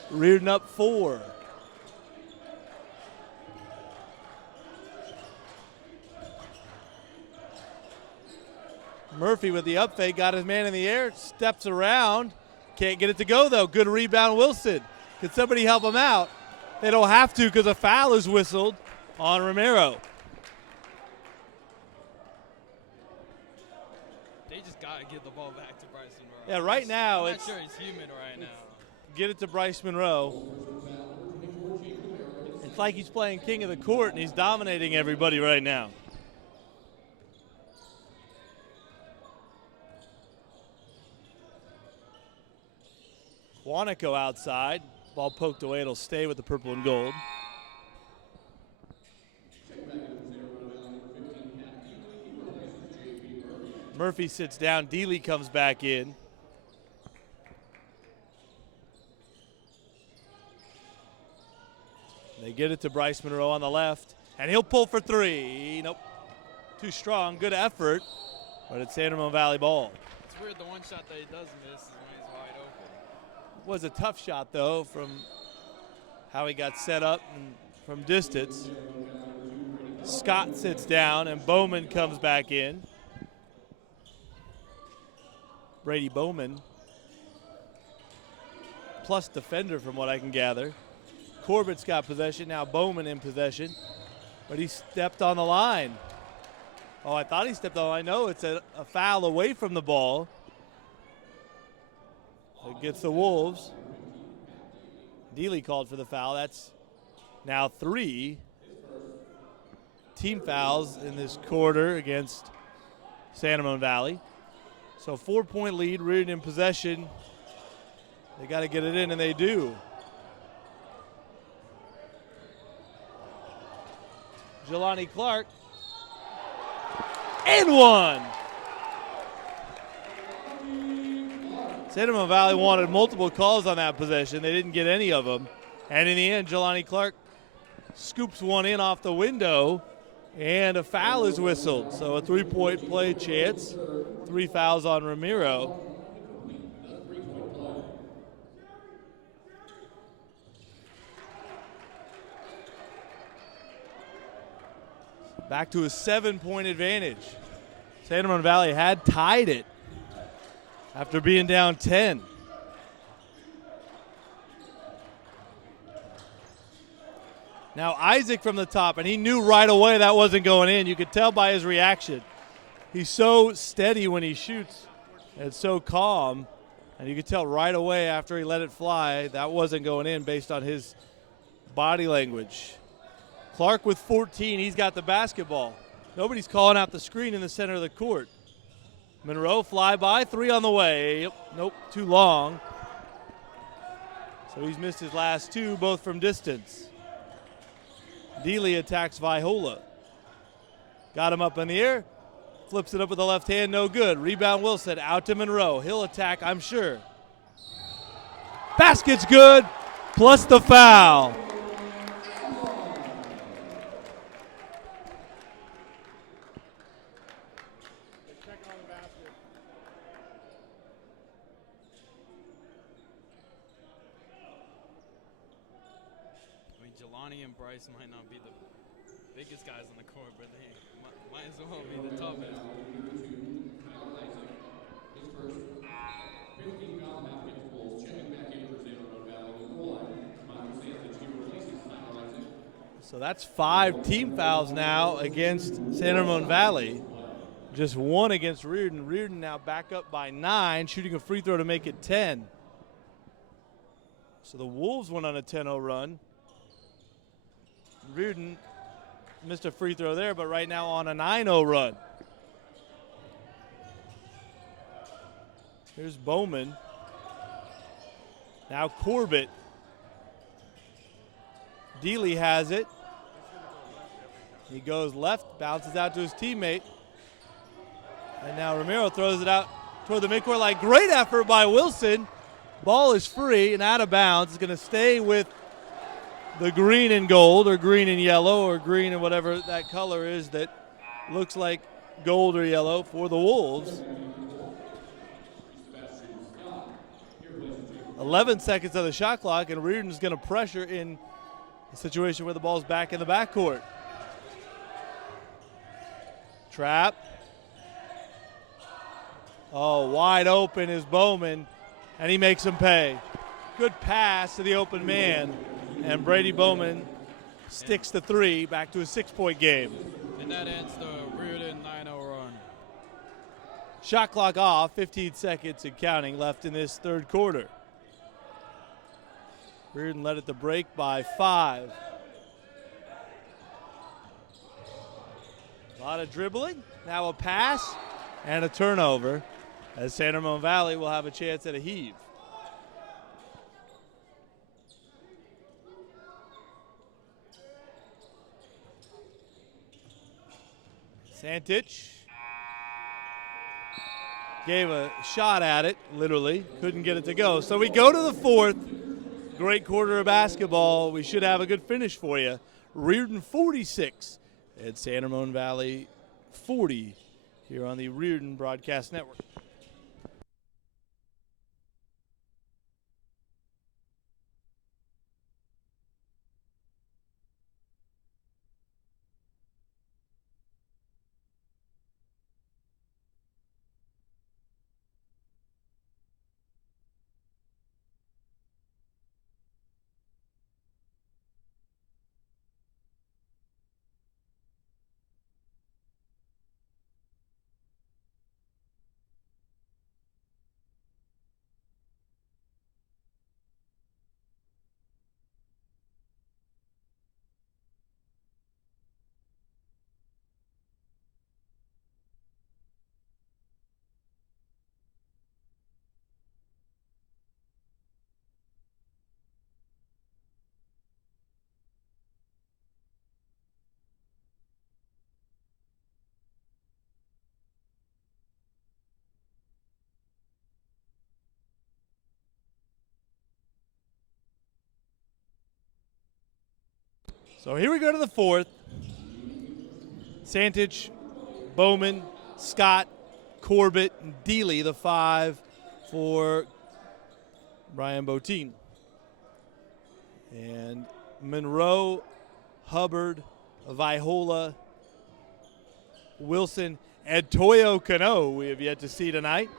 Riordan up 4. Murphy with the up fake, got his man in the air, steps around. Can't get it to go, though. Good rebound, Wilson. Can somebody help him out? They don't have to because a foul is whistled on Romero. They just got to get the ball back to Bryce Monroe. Yeah, right now I'm it's not sure he's human right now. Get it to Bryce Monroe. It's like he's playing king of the court, and he's dominating everybody right now. Quantico outside. Ball poked away. It'll stay with the purple and gold. Murphy sits down. Dealey comes back in. They get it to Bryce Monroe on the left, and he'll pull for 3. Nope. Too strong. Good effort, but it's San Ramon Valley ball. It's weird the one shot that he does miss is when he's wide open. Was a tough shot, though, from how he got set up and from distance. Scott sits down, and Bowman comes back in. Brady Bowman, plus defender from what I can gather. Corbett's got possession, now Bowman in possession, but he stepped on the line. Oh, I thought he stepped on the line. No, it's a foul away from the ball. It gets the Wolves. Dealey called for the foul. That's Now 3 team fouls in this quarter against San Ramon Valley. So 4-point lead, Riordan in possession. They got to get it in, and they do. Jelani Clark. And one. San Ramon Valley wanted multiple calls on that possession. They didn't get any of them. And in the end, Jelani Clark scoops one in off the window, and a foul is whistled. So a 3-point play chance. 3 fouls on Ramiro. Back to a 7-point advantage. San Ramon Valley had tied it after being down 10. Now Isaac from the top, and he knew right away that wasn't going in. You could tell by his reaction. He's so steady when he shoots and so calm, and you could tell right away after he let it fly that wasn't going in based on his body language. Clark with 14, he's got the basketball. Nobody's calling out the screen in the center of the court. Monroe fly by, 3 on the way. Nope, too long. So he's missed his last 2, both from distance. Dealey attacks Viola. Got him up in the air. Flips it up with the left hand, no good. Rebound Wilson, out to Monroe. He'll attack, I'm sure. Basket's good, plus the foul. Jelani and Bryce might not be the biggest guys on the court, but they might as well be the toughest. So that's 5 team fouls now against San Ramon Valley. Just 1 against Riordan. Riordan now back up by 9, shooting a free throw to make it 10. So the Wolves went on a 10-0 run. Riordan missed a free throw there, but right now on a 9-0 run. Here's Bowman. Now Corbett. Dealey has it. He goes left, bounces out to his teammate. And now Ramiro throws it out toward the midcourt line. Great effort by Wilson. Ball is free and out of bounds. It's going to stay with the green and gold, or green and yellow, or green and whatever that color is that looks like gold or yellow for the Wolves. 11 seconds on the shot clock, and Riordan's going to pressure in a situation where the ball's back in the backcourt. Trap. Oh, wide open is Bowman, and he makes him pay. Good pass to the open man. And Brady Bowman sticks the 3, back to a 6-point game. And that ends the Riordan 9-0 run. Shot clock off, 15 seconds and counting left in this third quarter. Riordan led at the break by 5. A lot of dribbling, now a pass and a turnover, as San Ramon Valley will have a chance at a heave. Santich gave a shot at it, literally, couldn't get it to go. So we go to the 4th. Great quarter of basketball. We should have a good finish for you. Riordan 46 and San Ramon Valley 40 here on the Riordan Broadcast Network. So here we go to the fourth. Santich, Bowman, Scott, Corbett, and Dealey, the 5 for Brian Botine. And Monroe, Hubbard, Vaihola, Wilson, and Toyo Kano we have yet to see tonight,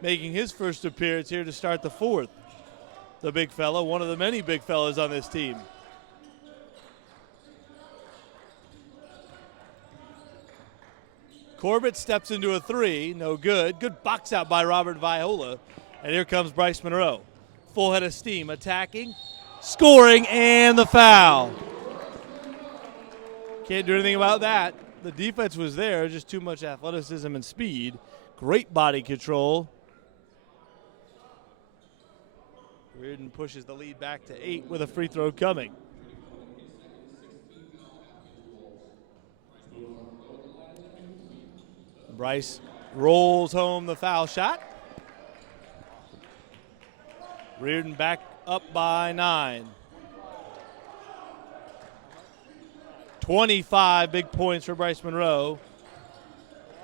making his first appearance here to start the fourth. The big fella, one of the many big fellas on this team. Corbett steps into a 3, no good. Good box out by Robert Vaihola. And here comes Bryce Monroe. Full head of steam, attacking, scoring, and the foul. Can't do anything about that. The defense was there, just too much athleticism and speed. Great body control. Riordan pushes the lead back to 8 with a free throw coming. Bryce rolls home the foul shot. Riordan back up by 9. 25 big points for Bryce Monroe.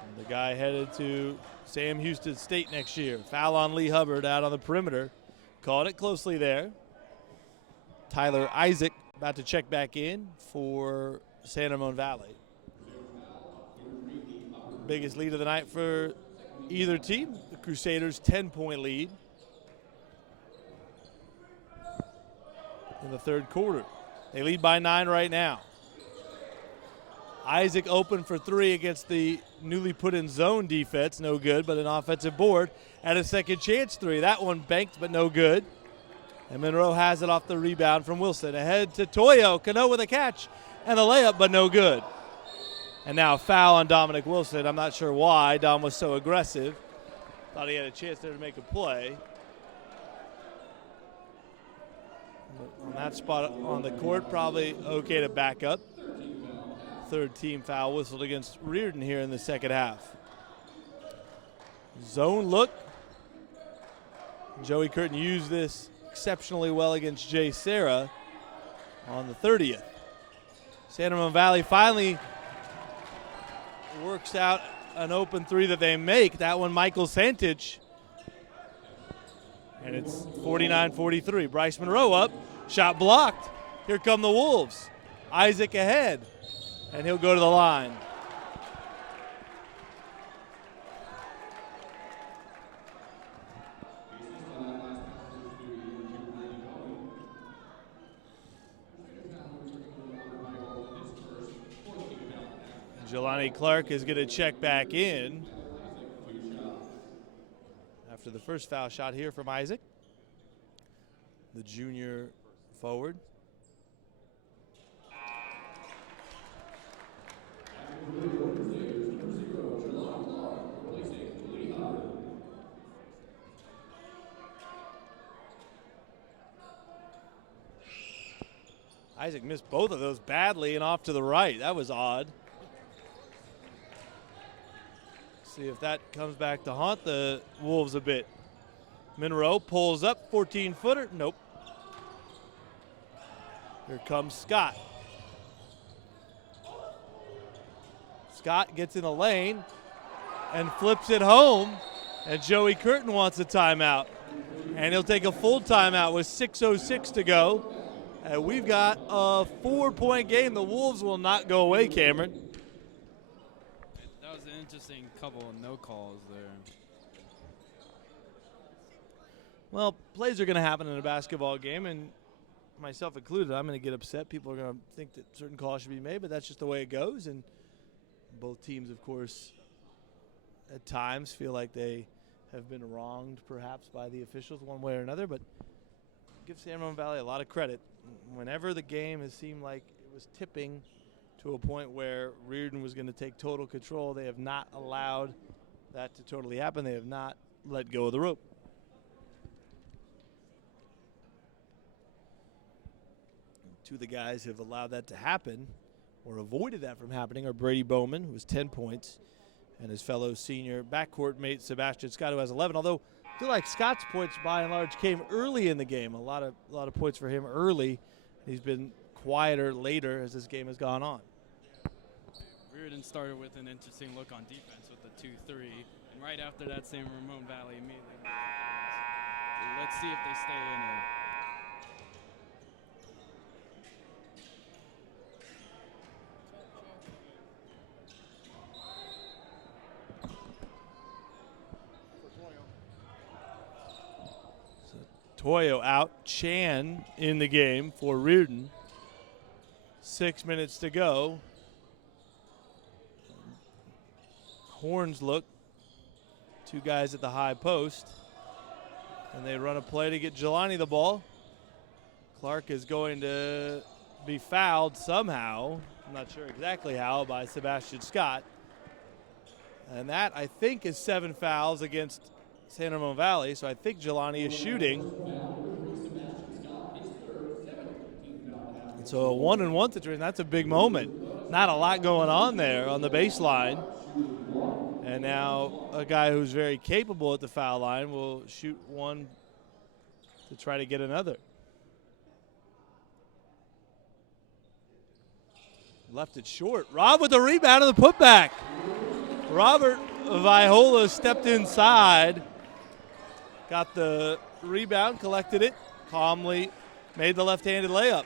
And the guy headed to Sam Houston State next year. Foul on Lee Hubbard out on the perimeter. Caught it closely there. Tyler Isaac about to check back in for San Ramon Valley. Biggest lead of the night for either team. The Crusaders' 10-point lead in the third quarter. They lead by 9 right now. Isaac open for 3 against the newly put in zone defense. No good, but an offensive board. At a second chance 3. That one banked, but no good. And Monroe has it off the rebound from Wilson. Ahead to Toyo. Kano with a catch and a layup, but no good. And now a foul on Dominic Wilson. I'm not sure why Dom was so aggressive. Thought he had a chance there to make a play. But on that spot on the court, probably okay to back up. Third team foul whistled against Riordan here in the second half. Zone look. Joey Curtin used this exceptionally well against Jay Serra on the 30th. San Ramon Valley finally works out an open 3 that they make. That one, Michael Santich. And it's 49-43. Bryce Monroe up. Shot blocked. Here come the Wolves. Isaac ahead. And he'll go to the line. Jelani Clark is going to check back in after the first foul shot here from Isaac, the junior forward. Isaac missed both of those badly and off to the right. That was odd. See if that comes back to haunt the Wolves a bit. Monroe pulls up, 14-footer. Nope. Here comes Scott. Scott gets in the lane and flips it home. And Joey Curtin wants a timeout. And he'll take a full timeout with 6:06 to go. And we've got a 4-point game. The Wolves will not go away, Cameron. That was an interesting couple of no calls there. Well, plays are going to happen in a basketball game, and myself included, I'm going to get upset. People are going to think that certain calls should be made, but that's just the way it goes. And both teams, of course, at times feel like they have been wronged perhaps by the officials one way or another, but give San Ramon Valley a lot of credit. Whenever the game has seemed like it was tipping to a point where Riordan was going to take total control, they have not allowed that to totally happen. They have not let go of the rope. Two of the guys who have allowed that to happen or avoided that from happening are Brady Bowman, who has 10 points, and his fellow senior backcourt mate Sebastian Scott, who has 11. Although I feel like Scott's points by and large came early in the game. A lot of points for him early. He's been quieter later as this game has gone on. Riordan started with an interesting look on defense with the 2-3, and right after that, San Ramon Valley immediately moved the defense. So let's see if they stay in it. Toyo out, Chan in the game for Riordan. 6 minutes to go. Horns look, 2 guys at the high post, and they run a play to get Jelani the ball. Clark is going to be fouled somehow, I'm not sure exactly how, by Sebastian Scott. And that, I think, is 7 fouls against San Ramon Valley, so I think Jelani is shooting. And so a 1-and-1 situation, that's a big moment. Not a lot going on there on the baseline. And now a guy who's very capable at the foul line will shoot one to try to get another. Left it short. Rob with the rebound and the putback. Robert Viola stepped inside, got the rebound, collected it, calmly made the left-handed layup.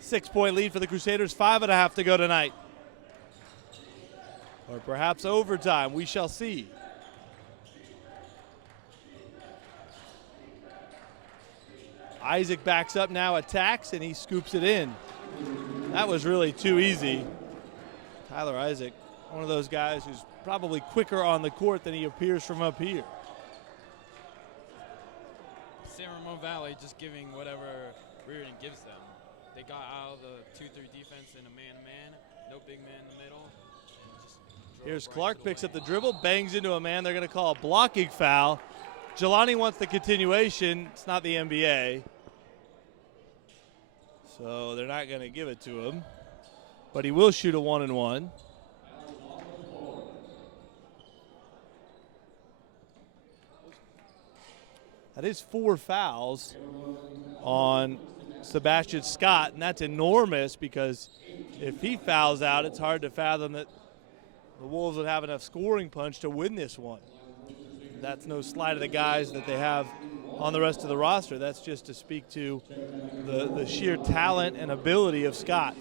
6-point lead for the Crusaders, 5.5 to go tonight. Or perhaps overtime, we shall see. Isaac backs up now, attacks, and he scoops it in. That was really too easy. Tyler Isaac, one of those guys who's probably quicker on the court than he appears from up here. San Ramon Valley just giving whatever Riordan gives them. They got out of the 2-3 defense in a man-to-man, no big man in the middle. Here's Clark, picks up the dribble, bangs into a man. They're going to call a blocking foul. Jelani wants the continuation. It's not the NBA. So they're not going to give it to him. But he will shoot a 1-and-1. That is 4 fouls on Sebastian Scott, and that's enormous because if he fouls out, it's hard to fathom that the Wolves would have enough scoring punch to win this one. That's no slight of the guys that they have on the rest of the roster. That's just to speak to the sheer talent and ability of Scott.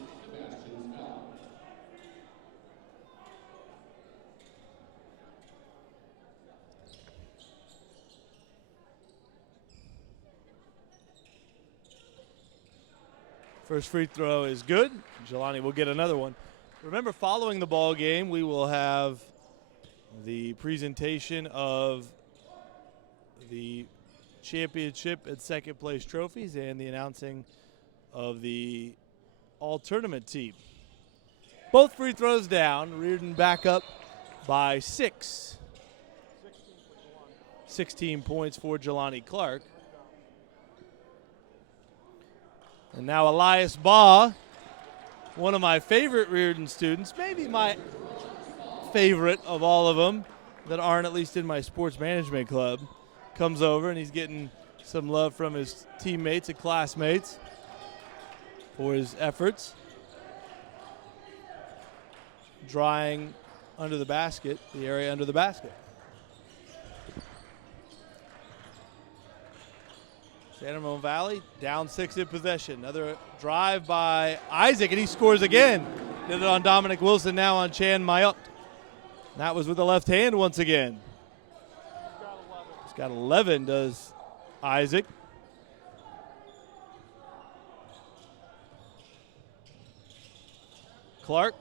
First free throw is good. Jelani will get another one. Remember, following the ball game, we will have the presentation of the championship and second place trophies and the announcing of the all-tournament team. Both free throws down. Riordan back up by 6. 16 points for Jelani Clark. And now Elias Baugh, one of my favorite Riordan students, maybe my favorite of all of them that aren't at least in my sports management club, comes over and he's getting some love from his teammates and classmates for his efforts. Drying under the basket, the area under the basket. San Ramon Valley down 6 in possession. Another drive by Isaac, and he scores again. Did it on Dominic Wilson, now on Chan Mayot. That was with the left hand once again. He's got 11, does Isaac. Clark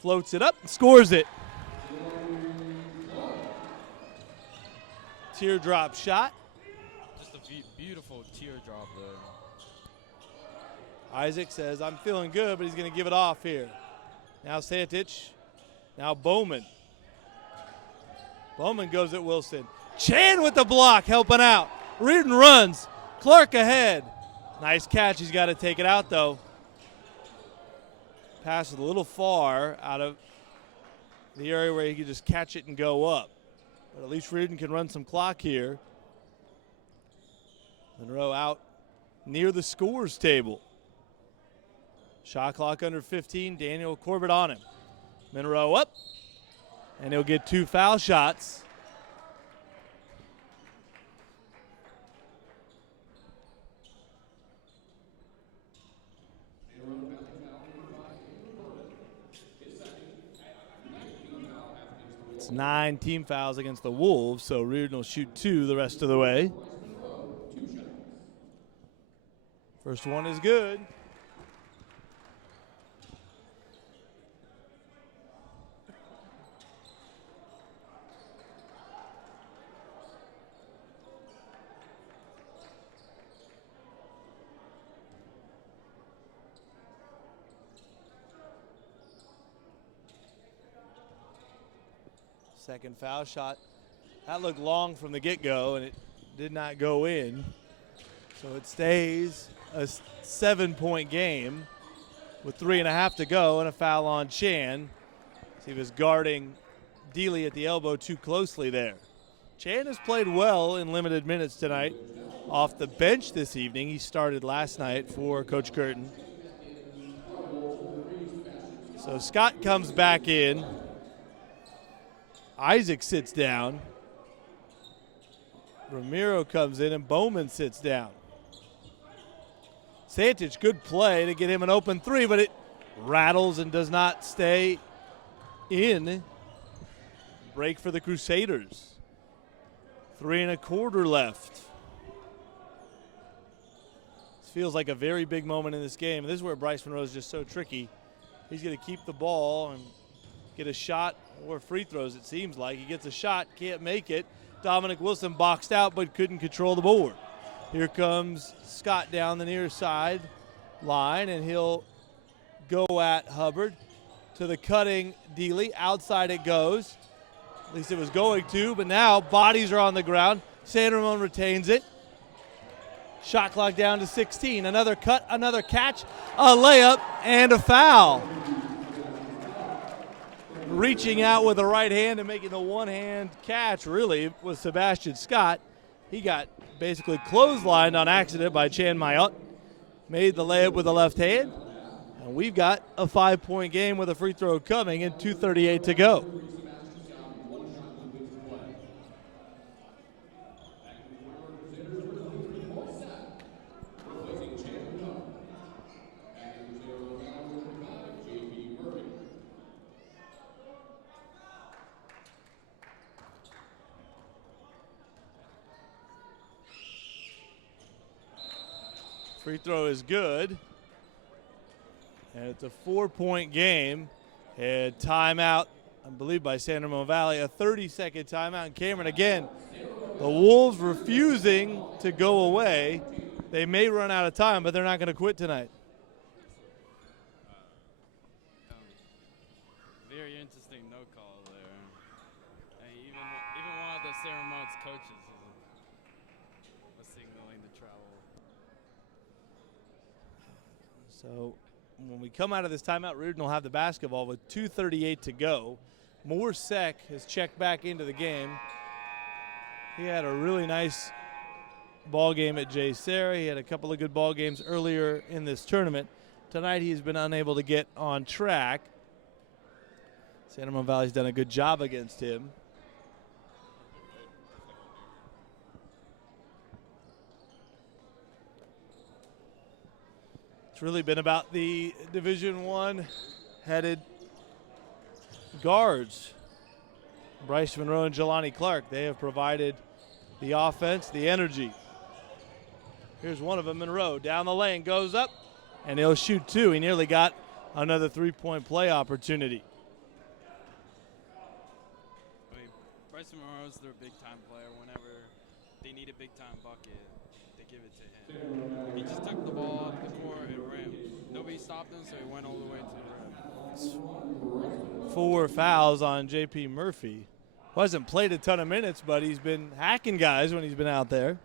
floats it up and scores it. Teardrop shot. Beautiful teardrop there. Isaac says, I'm feeling good, but he's going to give it off here. Now Santich. Now Bowman. Bowman goes at Wilson. Chan with the block, helping out. Riordan runs. Clark ahead. Nice catch. He's got to take it out, though. Pass is a little far out of the area where he can just catch it and go up. But at least Riordan can run some clock here. Monroe out near the scores table. Shot clock under 15. Daniel Corbett on him. Monroe up, and he'll get 2 foul shots. It's 9 team fouls against the Wolves, so Riordan will shoot 2 the rest of the way. First one is good. Second foul shot. That looked long from the get-go, and it did not go in. So it stays a 7-point game with 3.5 to go, and a foul on Chan. He was guarding Dealey at the elbow too closely there. Chan has played well in limited minutes tonight. Off the bench this evening, he started last night for Coach Curtin. So Scott comes back in. Isaac sits down. Ramiro comes in, and Bowman sits down. Santich, good play to get him an open 3, but it rattles and does not stay in. Break for the Crusaders. 3.25 left. This feels like a very big moment in this game. This is where Bryce Monroe is just so tricky. He's going to keep the ball and get a shot or free throws, it seems like. He gets a shot, can't make it. Dominic Wilson boxed out but couldn't control the board. Here comes Scott down the near side line, and he'll go at Hubbard to the cutting Dealey. Outside it goes. At least it was going to, but now bodies are on the ground. San Ramon retains it. Shot clock down to 16. Another cut, another catch, a layup, and a foul. Reaching out with the right hand and making the one-hand catch, really, was Sebastian Scott. He got basically clotheslined on accident by Chan Mayot. Made the layup with the left hand. And we've got a 5-point game with a free throw coming and 2:38 to go. Free throw is good. And it's a 4-point game. And timeout, I believe, by San Ramon Valley. A 30-second timeout. And Cameron, again, the Wolves refusing to go away. They may run out of time, but they're not going to quit tonight. Very interesting no call there. Even one of the San Ramon's coaches was signaling the travel. So when we come out of this timeout, Riordan will have the basketball with 2:38 to go. Morsek has checked back into the game. He had a really nice ball game at J. Sarah. He had a couple of good ball games earlier in this tournament. Tonight he's been unable to get on track. San Ramon Valley's done a good job against him. It's really been about the Division I headed guards. Bryce Monroe and Jelani Clark, they have provided the offense, the energy. Here's one of them, Monroe, down the lane, goes up, and he'll shoot 2. He nearly got another 3-point play opportunity. Bryce Monroe's their big-time player. Whenever they need a big-time bucket, they give it to him. He just took the ball out of the court and ran. Nobody stopped him, so he went all the way to the rim. 4 fouls on J.P. Murphy. Hasn't played a ton of minutes, but he's been hacking guys when he's been out there.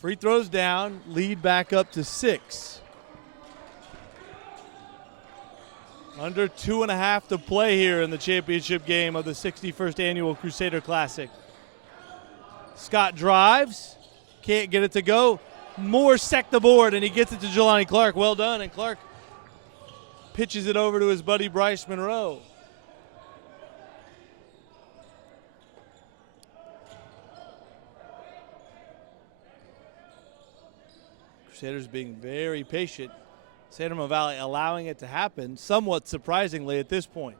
Free throws down, lead back up to 6. Under 2.5 to play here in the championship game of the 61st Annual Crusader Classic. Scott drives, can't get it to go. Moore sec the board, and he gets it to Jelani Clark. Well done, and Clark pitches it over to his buddy Bryce Monroe. Crusaders being very patient. San Ramon Valley allowing it to happen, somewhat surprisingly at this point.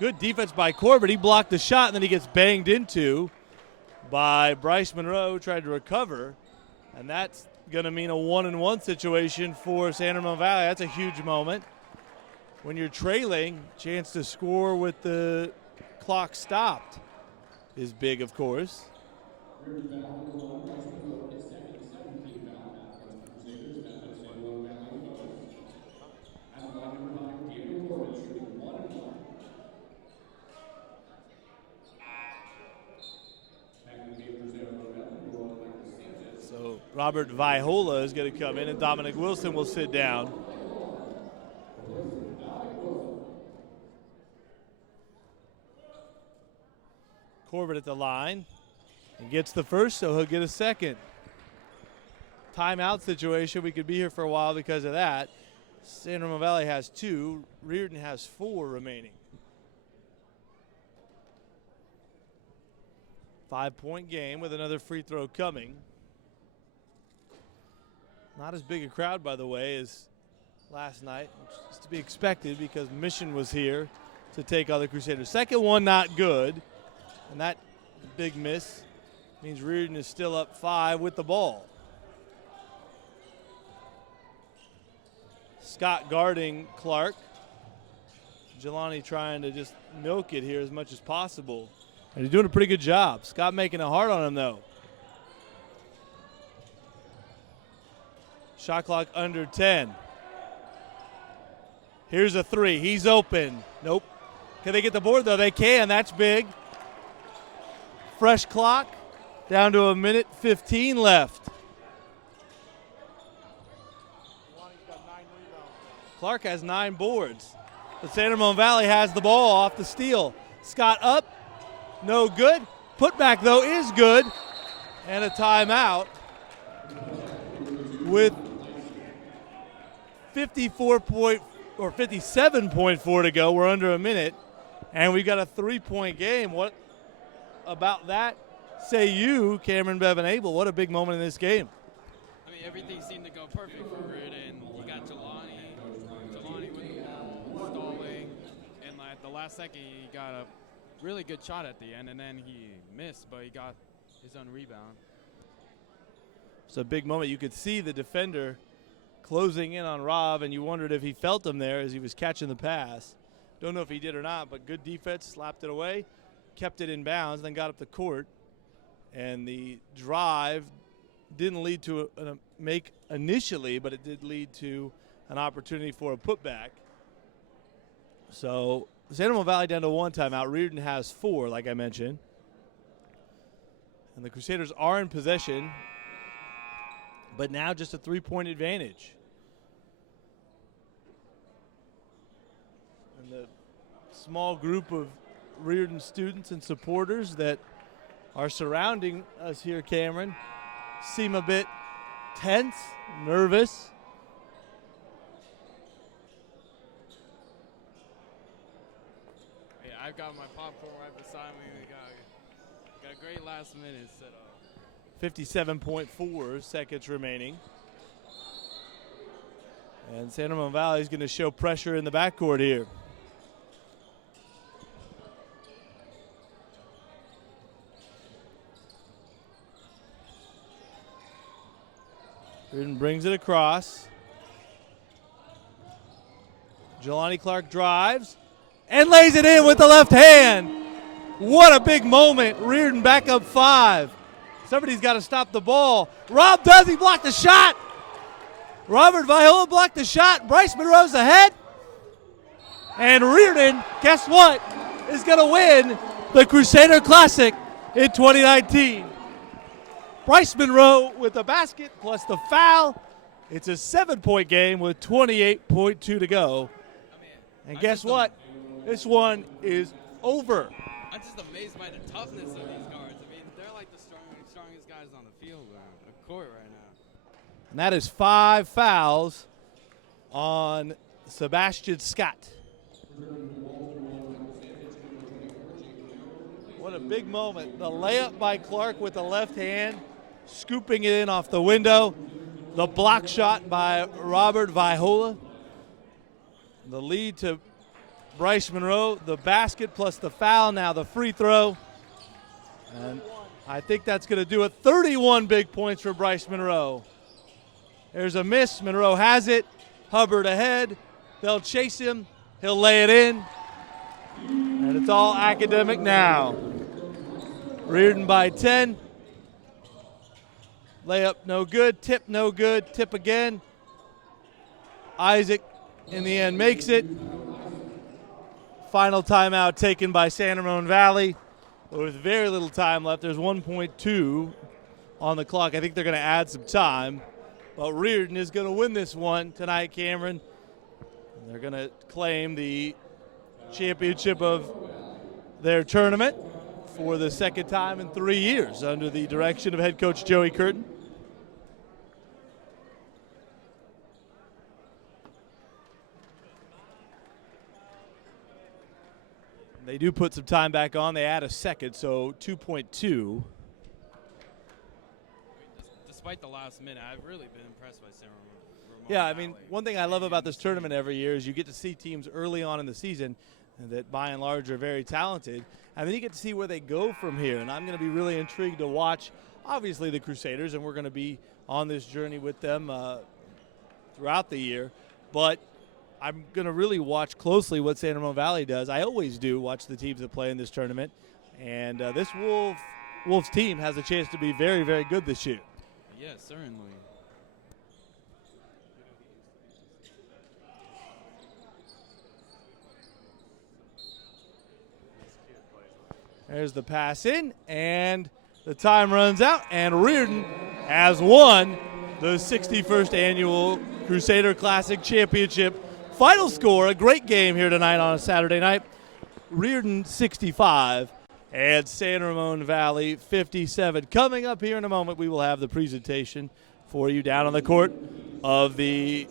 Good defense by Corbett. He blocked the shot, and then he gets banged into by Bryce Monroe, who tried to recover. And that's going to mean a 1-1 situation for San Ramon Valley. That's a huge moment. When you're trailing, chance to score with the clock stopped is big, of course. So Robert Viola is going to come in, and Dominic Wilson will sit down. Corbett at the line. And gets the first, so he'll get a second. Timeout situation. We could be here for a while because of that. San Ramon Valley has 2. Riordan has 4 remaining. 5-point game with another free throw coming. Not as big a crowd, by the way, as last night, which is to be expected because Mission was here to take on the Crusaders. Second one not good, and that big miss means Riordan is still up 5 with the ball. Scott guarding Clark. Jelani trying to just milk it here as much as possible. And he's doing a pretty good job. Scott making it hard on him, though. Shot clock under 10. Here's a 3. He's open. Nope. Can they get the board, though? They can. That's big. Fresh clock. Down to 1:15 left. Clark has 9 boards. But San Ramon Valley has the ball off the steal. Scott up. No good. Putback, though, is good. And a timeout with 57.4 to go. We're under a minute. And we've got a 3-point game. What about that? Say you, Cameron Bevan Abel. What a big moment in this game. I mean, everything seemed to go perfect for Riordan. You got Jelani with the ball, stalling, and at the last second, he got a really good shot at the end, and then he missed, but he got his own rebound. It's a big moment. You could see the defender closing in on Rob, and you wondered if he felt him there as he was catching the pass. Don't know if he did or not, but good defense, slapped it away, kept it in bounds, then got up the court. And the drive didn't lead to a make initially, but it did lead to an opportunity for a putback. So San Ramon Valley down to 1 timeout. Riordan has 4, like I mentioned. And the Crusaders are in possession, but now just a 3-point advantage. And the small group of Riordan students and supporters that are surrounding us here, Cameron, seem a bit tense, nervous. Yeah, I've got my popcorn right beside me. We got a great last minute set up. 57.4 seconds remaining. And San Ramon Valley is going to show pressure in the backcourt here. Riordan brings it across. Jelani Clark drives and lays it in with the left hand. What a big moment. Riordan back up 5. Somebody's got to stop the ball. Rob does. He blocked the shot. Robert Viola blocked the shot. Bryce Monroe's ahead. And Riordan, guess what, is going to win the Crusader Classic in 2019. Bryce Monroe with the basket plus the foul. It's a 7-point game with 28.2 to go. And guess what? This one is over. I'm just amazed by the toughness of these guards. I mean, they're like the strongest guys on the field, the court right now. And that is 5 fouls on Sebastian Scott. What a big moment. The layup by Clark with the left hand, scooping it in off the window. The block shot by Robert Vaihola. The lead to Bryce Monroe. The basket plus the foul, now the free throw. And I think that's going to do it. 31 big points for Bryce Monroe. There's a miss. Monroe has it. Hubbard ahead. They'll chase him. He'll lay it in. And it's all academic now. Riordan by 10. Layup no good. Tip no good. Tip again. Isaac in the end makes it. Final timeout taken by San Ramon Valley. With very little time left. There's 1.2 on the clock. I think they're going to add some time. But Riordan is going to win this one tonight, Cameron. They're going to claim the championship of their tournament for the second time in 3 years under the direction of head coach Joey Curtin. They do put some time back on. They add a second, so 2.2. Despite the last minute, I've really been impressed by San Ramon. Yeah, I mean, one thing I love about this tournament every year is you get to see teams early on in the season that by and large are very talented, and then you get to see where they go from here. And I'm going to be really intrigued to watch, obviously, the Crusaders, and we're going to be on this journey with them throughout the year. But I'm going to really watch closely what San Ramon Valley does. I always do watch the teams that play in this tournament, and this Wolves team has a chance to be very, very good this year. Yes, certainly. There's the pass in, and the time runs out, and Riordan has won the 61st Annual Crusader Classic Championship. Final score, a great game here tonight on a Saturday night. Riordan 65 and San Ramon Valley 57. Coming up here in a moment, we will have the presentation for you down on the court of the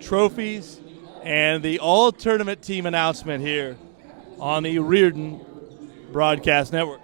trophies and the all-tournament team announcement here on the Riordan Broadcast Network.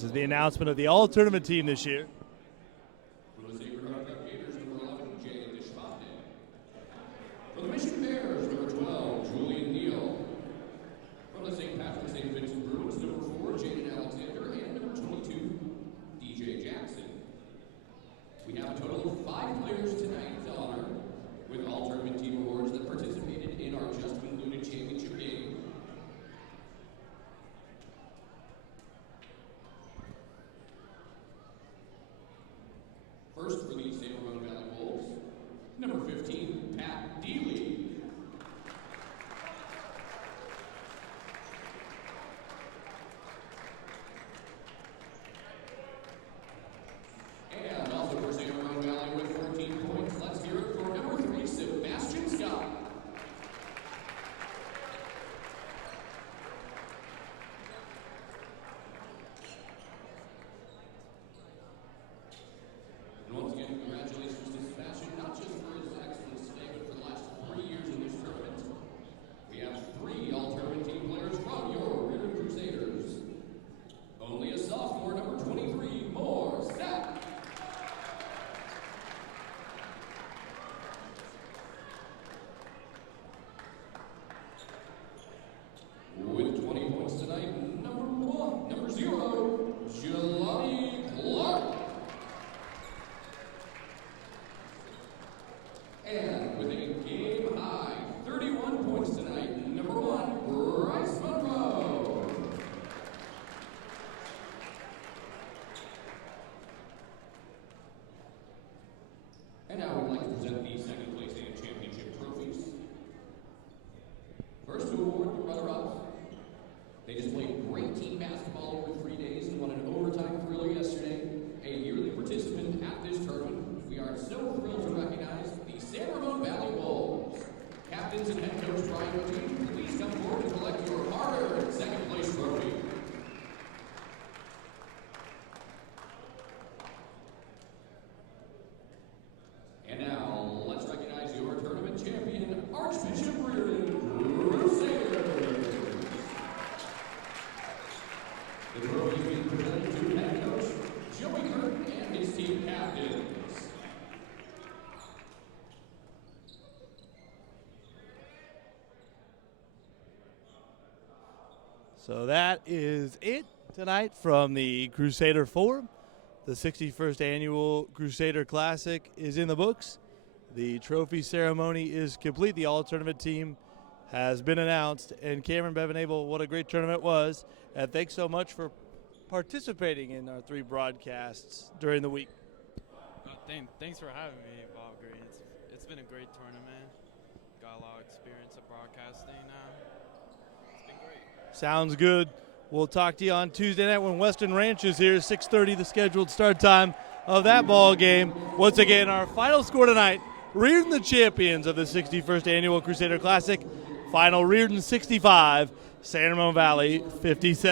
This is the announcement of the all-tournament team this year. For the Sacred Heart Gators, number 11, Jay Deshpande. For the Mission Bears, number 12, Julian Neal. From the St. Patrick's St. Vincent Bruins, number 4, Jaden Alexander, and number 22, DJ Jackson. We have a total of 5 players tonight to honor, with all tournament team awards that participated in our just concluded championship game. First for the San Ramon Valley Wolves, number 15, Pat Deely. And also for San Ramon Valley with 14 points, let's hear it for number 3, Sebastian Scott. And once again, congratulations to Sebastian, not just for his excellence today, but for the last 3 years in this tournament. We have 3 all-tournament team players from your Riordan Crusaders. Only a sophomore, number 23, more Zach. With 20 points tonight, number 0, Jelani Clark. And with a game high, 31 points tonight, number 1, Bryce Monroe. And now we'd like to present the second place and championship trophies. First to award the runner-ups. They displayed great team basketball over 3 days and won an overtime thriller yesterday. A yearly participant at this tournament, we are so thrilled to recognize the San Ramon Valley Wolves. Captains and head coach Brian O'Teague, please come forward to collect your hard-earned second place trophy. And now, let's recognize your tournament champion, Archbishop Riordan Crusaders. The trophy is being presented to head coach Joey Curtin and his team captains. So that is it tonight from the Crusader Forum. The 61st Annual Crusader Classic is in the books. The trophy ceremony is complete. The all-tournament team has been announced. And Cameron Bevan-Abel, what a great tournament it was. And thanks so much for participating in our 3 broadcasts during the week. Thanks for having me, Bob Green. It's been a great tournament. Got a lot of experience at broadcasting now. It's been great. Sounds good. We'll talk to you on Tuesday night when Western Ranch is here. 6:30, the scheduled start time of that ball game. Once again, our final score tonight, Riordan the champions of the 61st Annual Crusader Classic. Final Riordan 65, San Ramon Valley 57.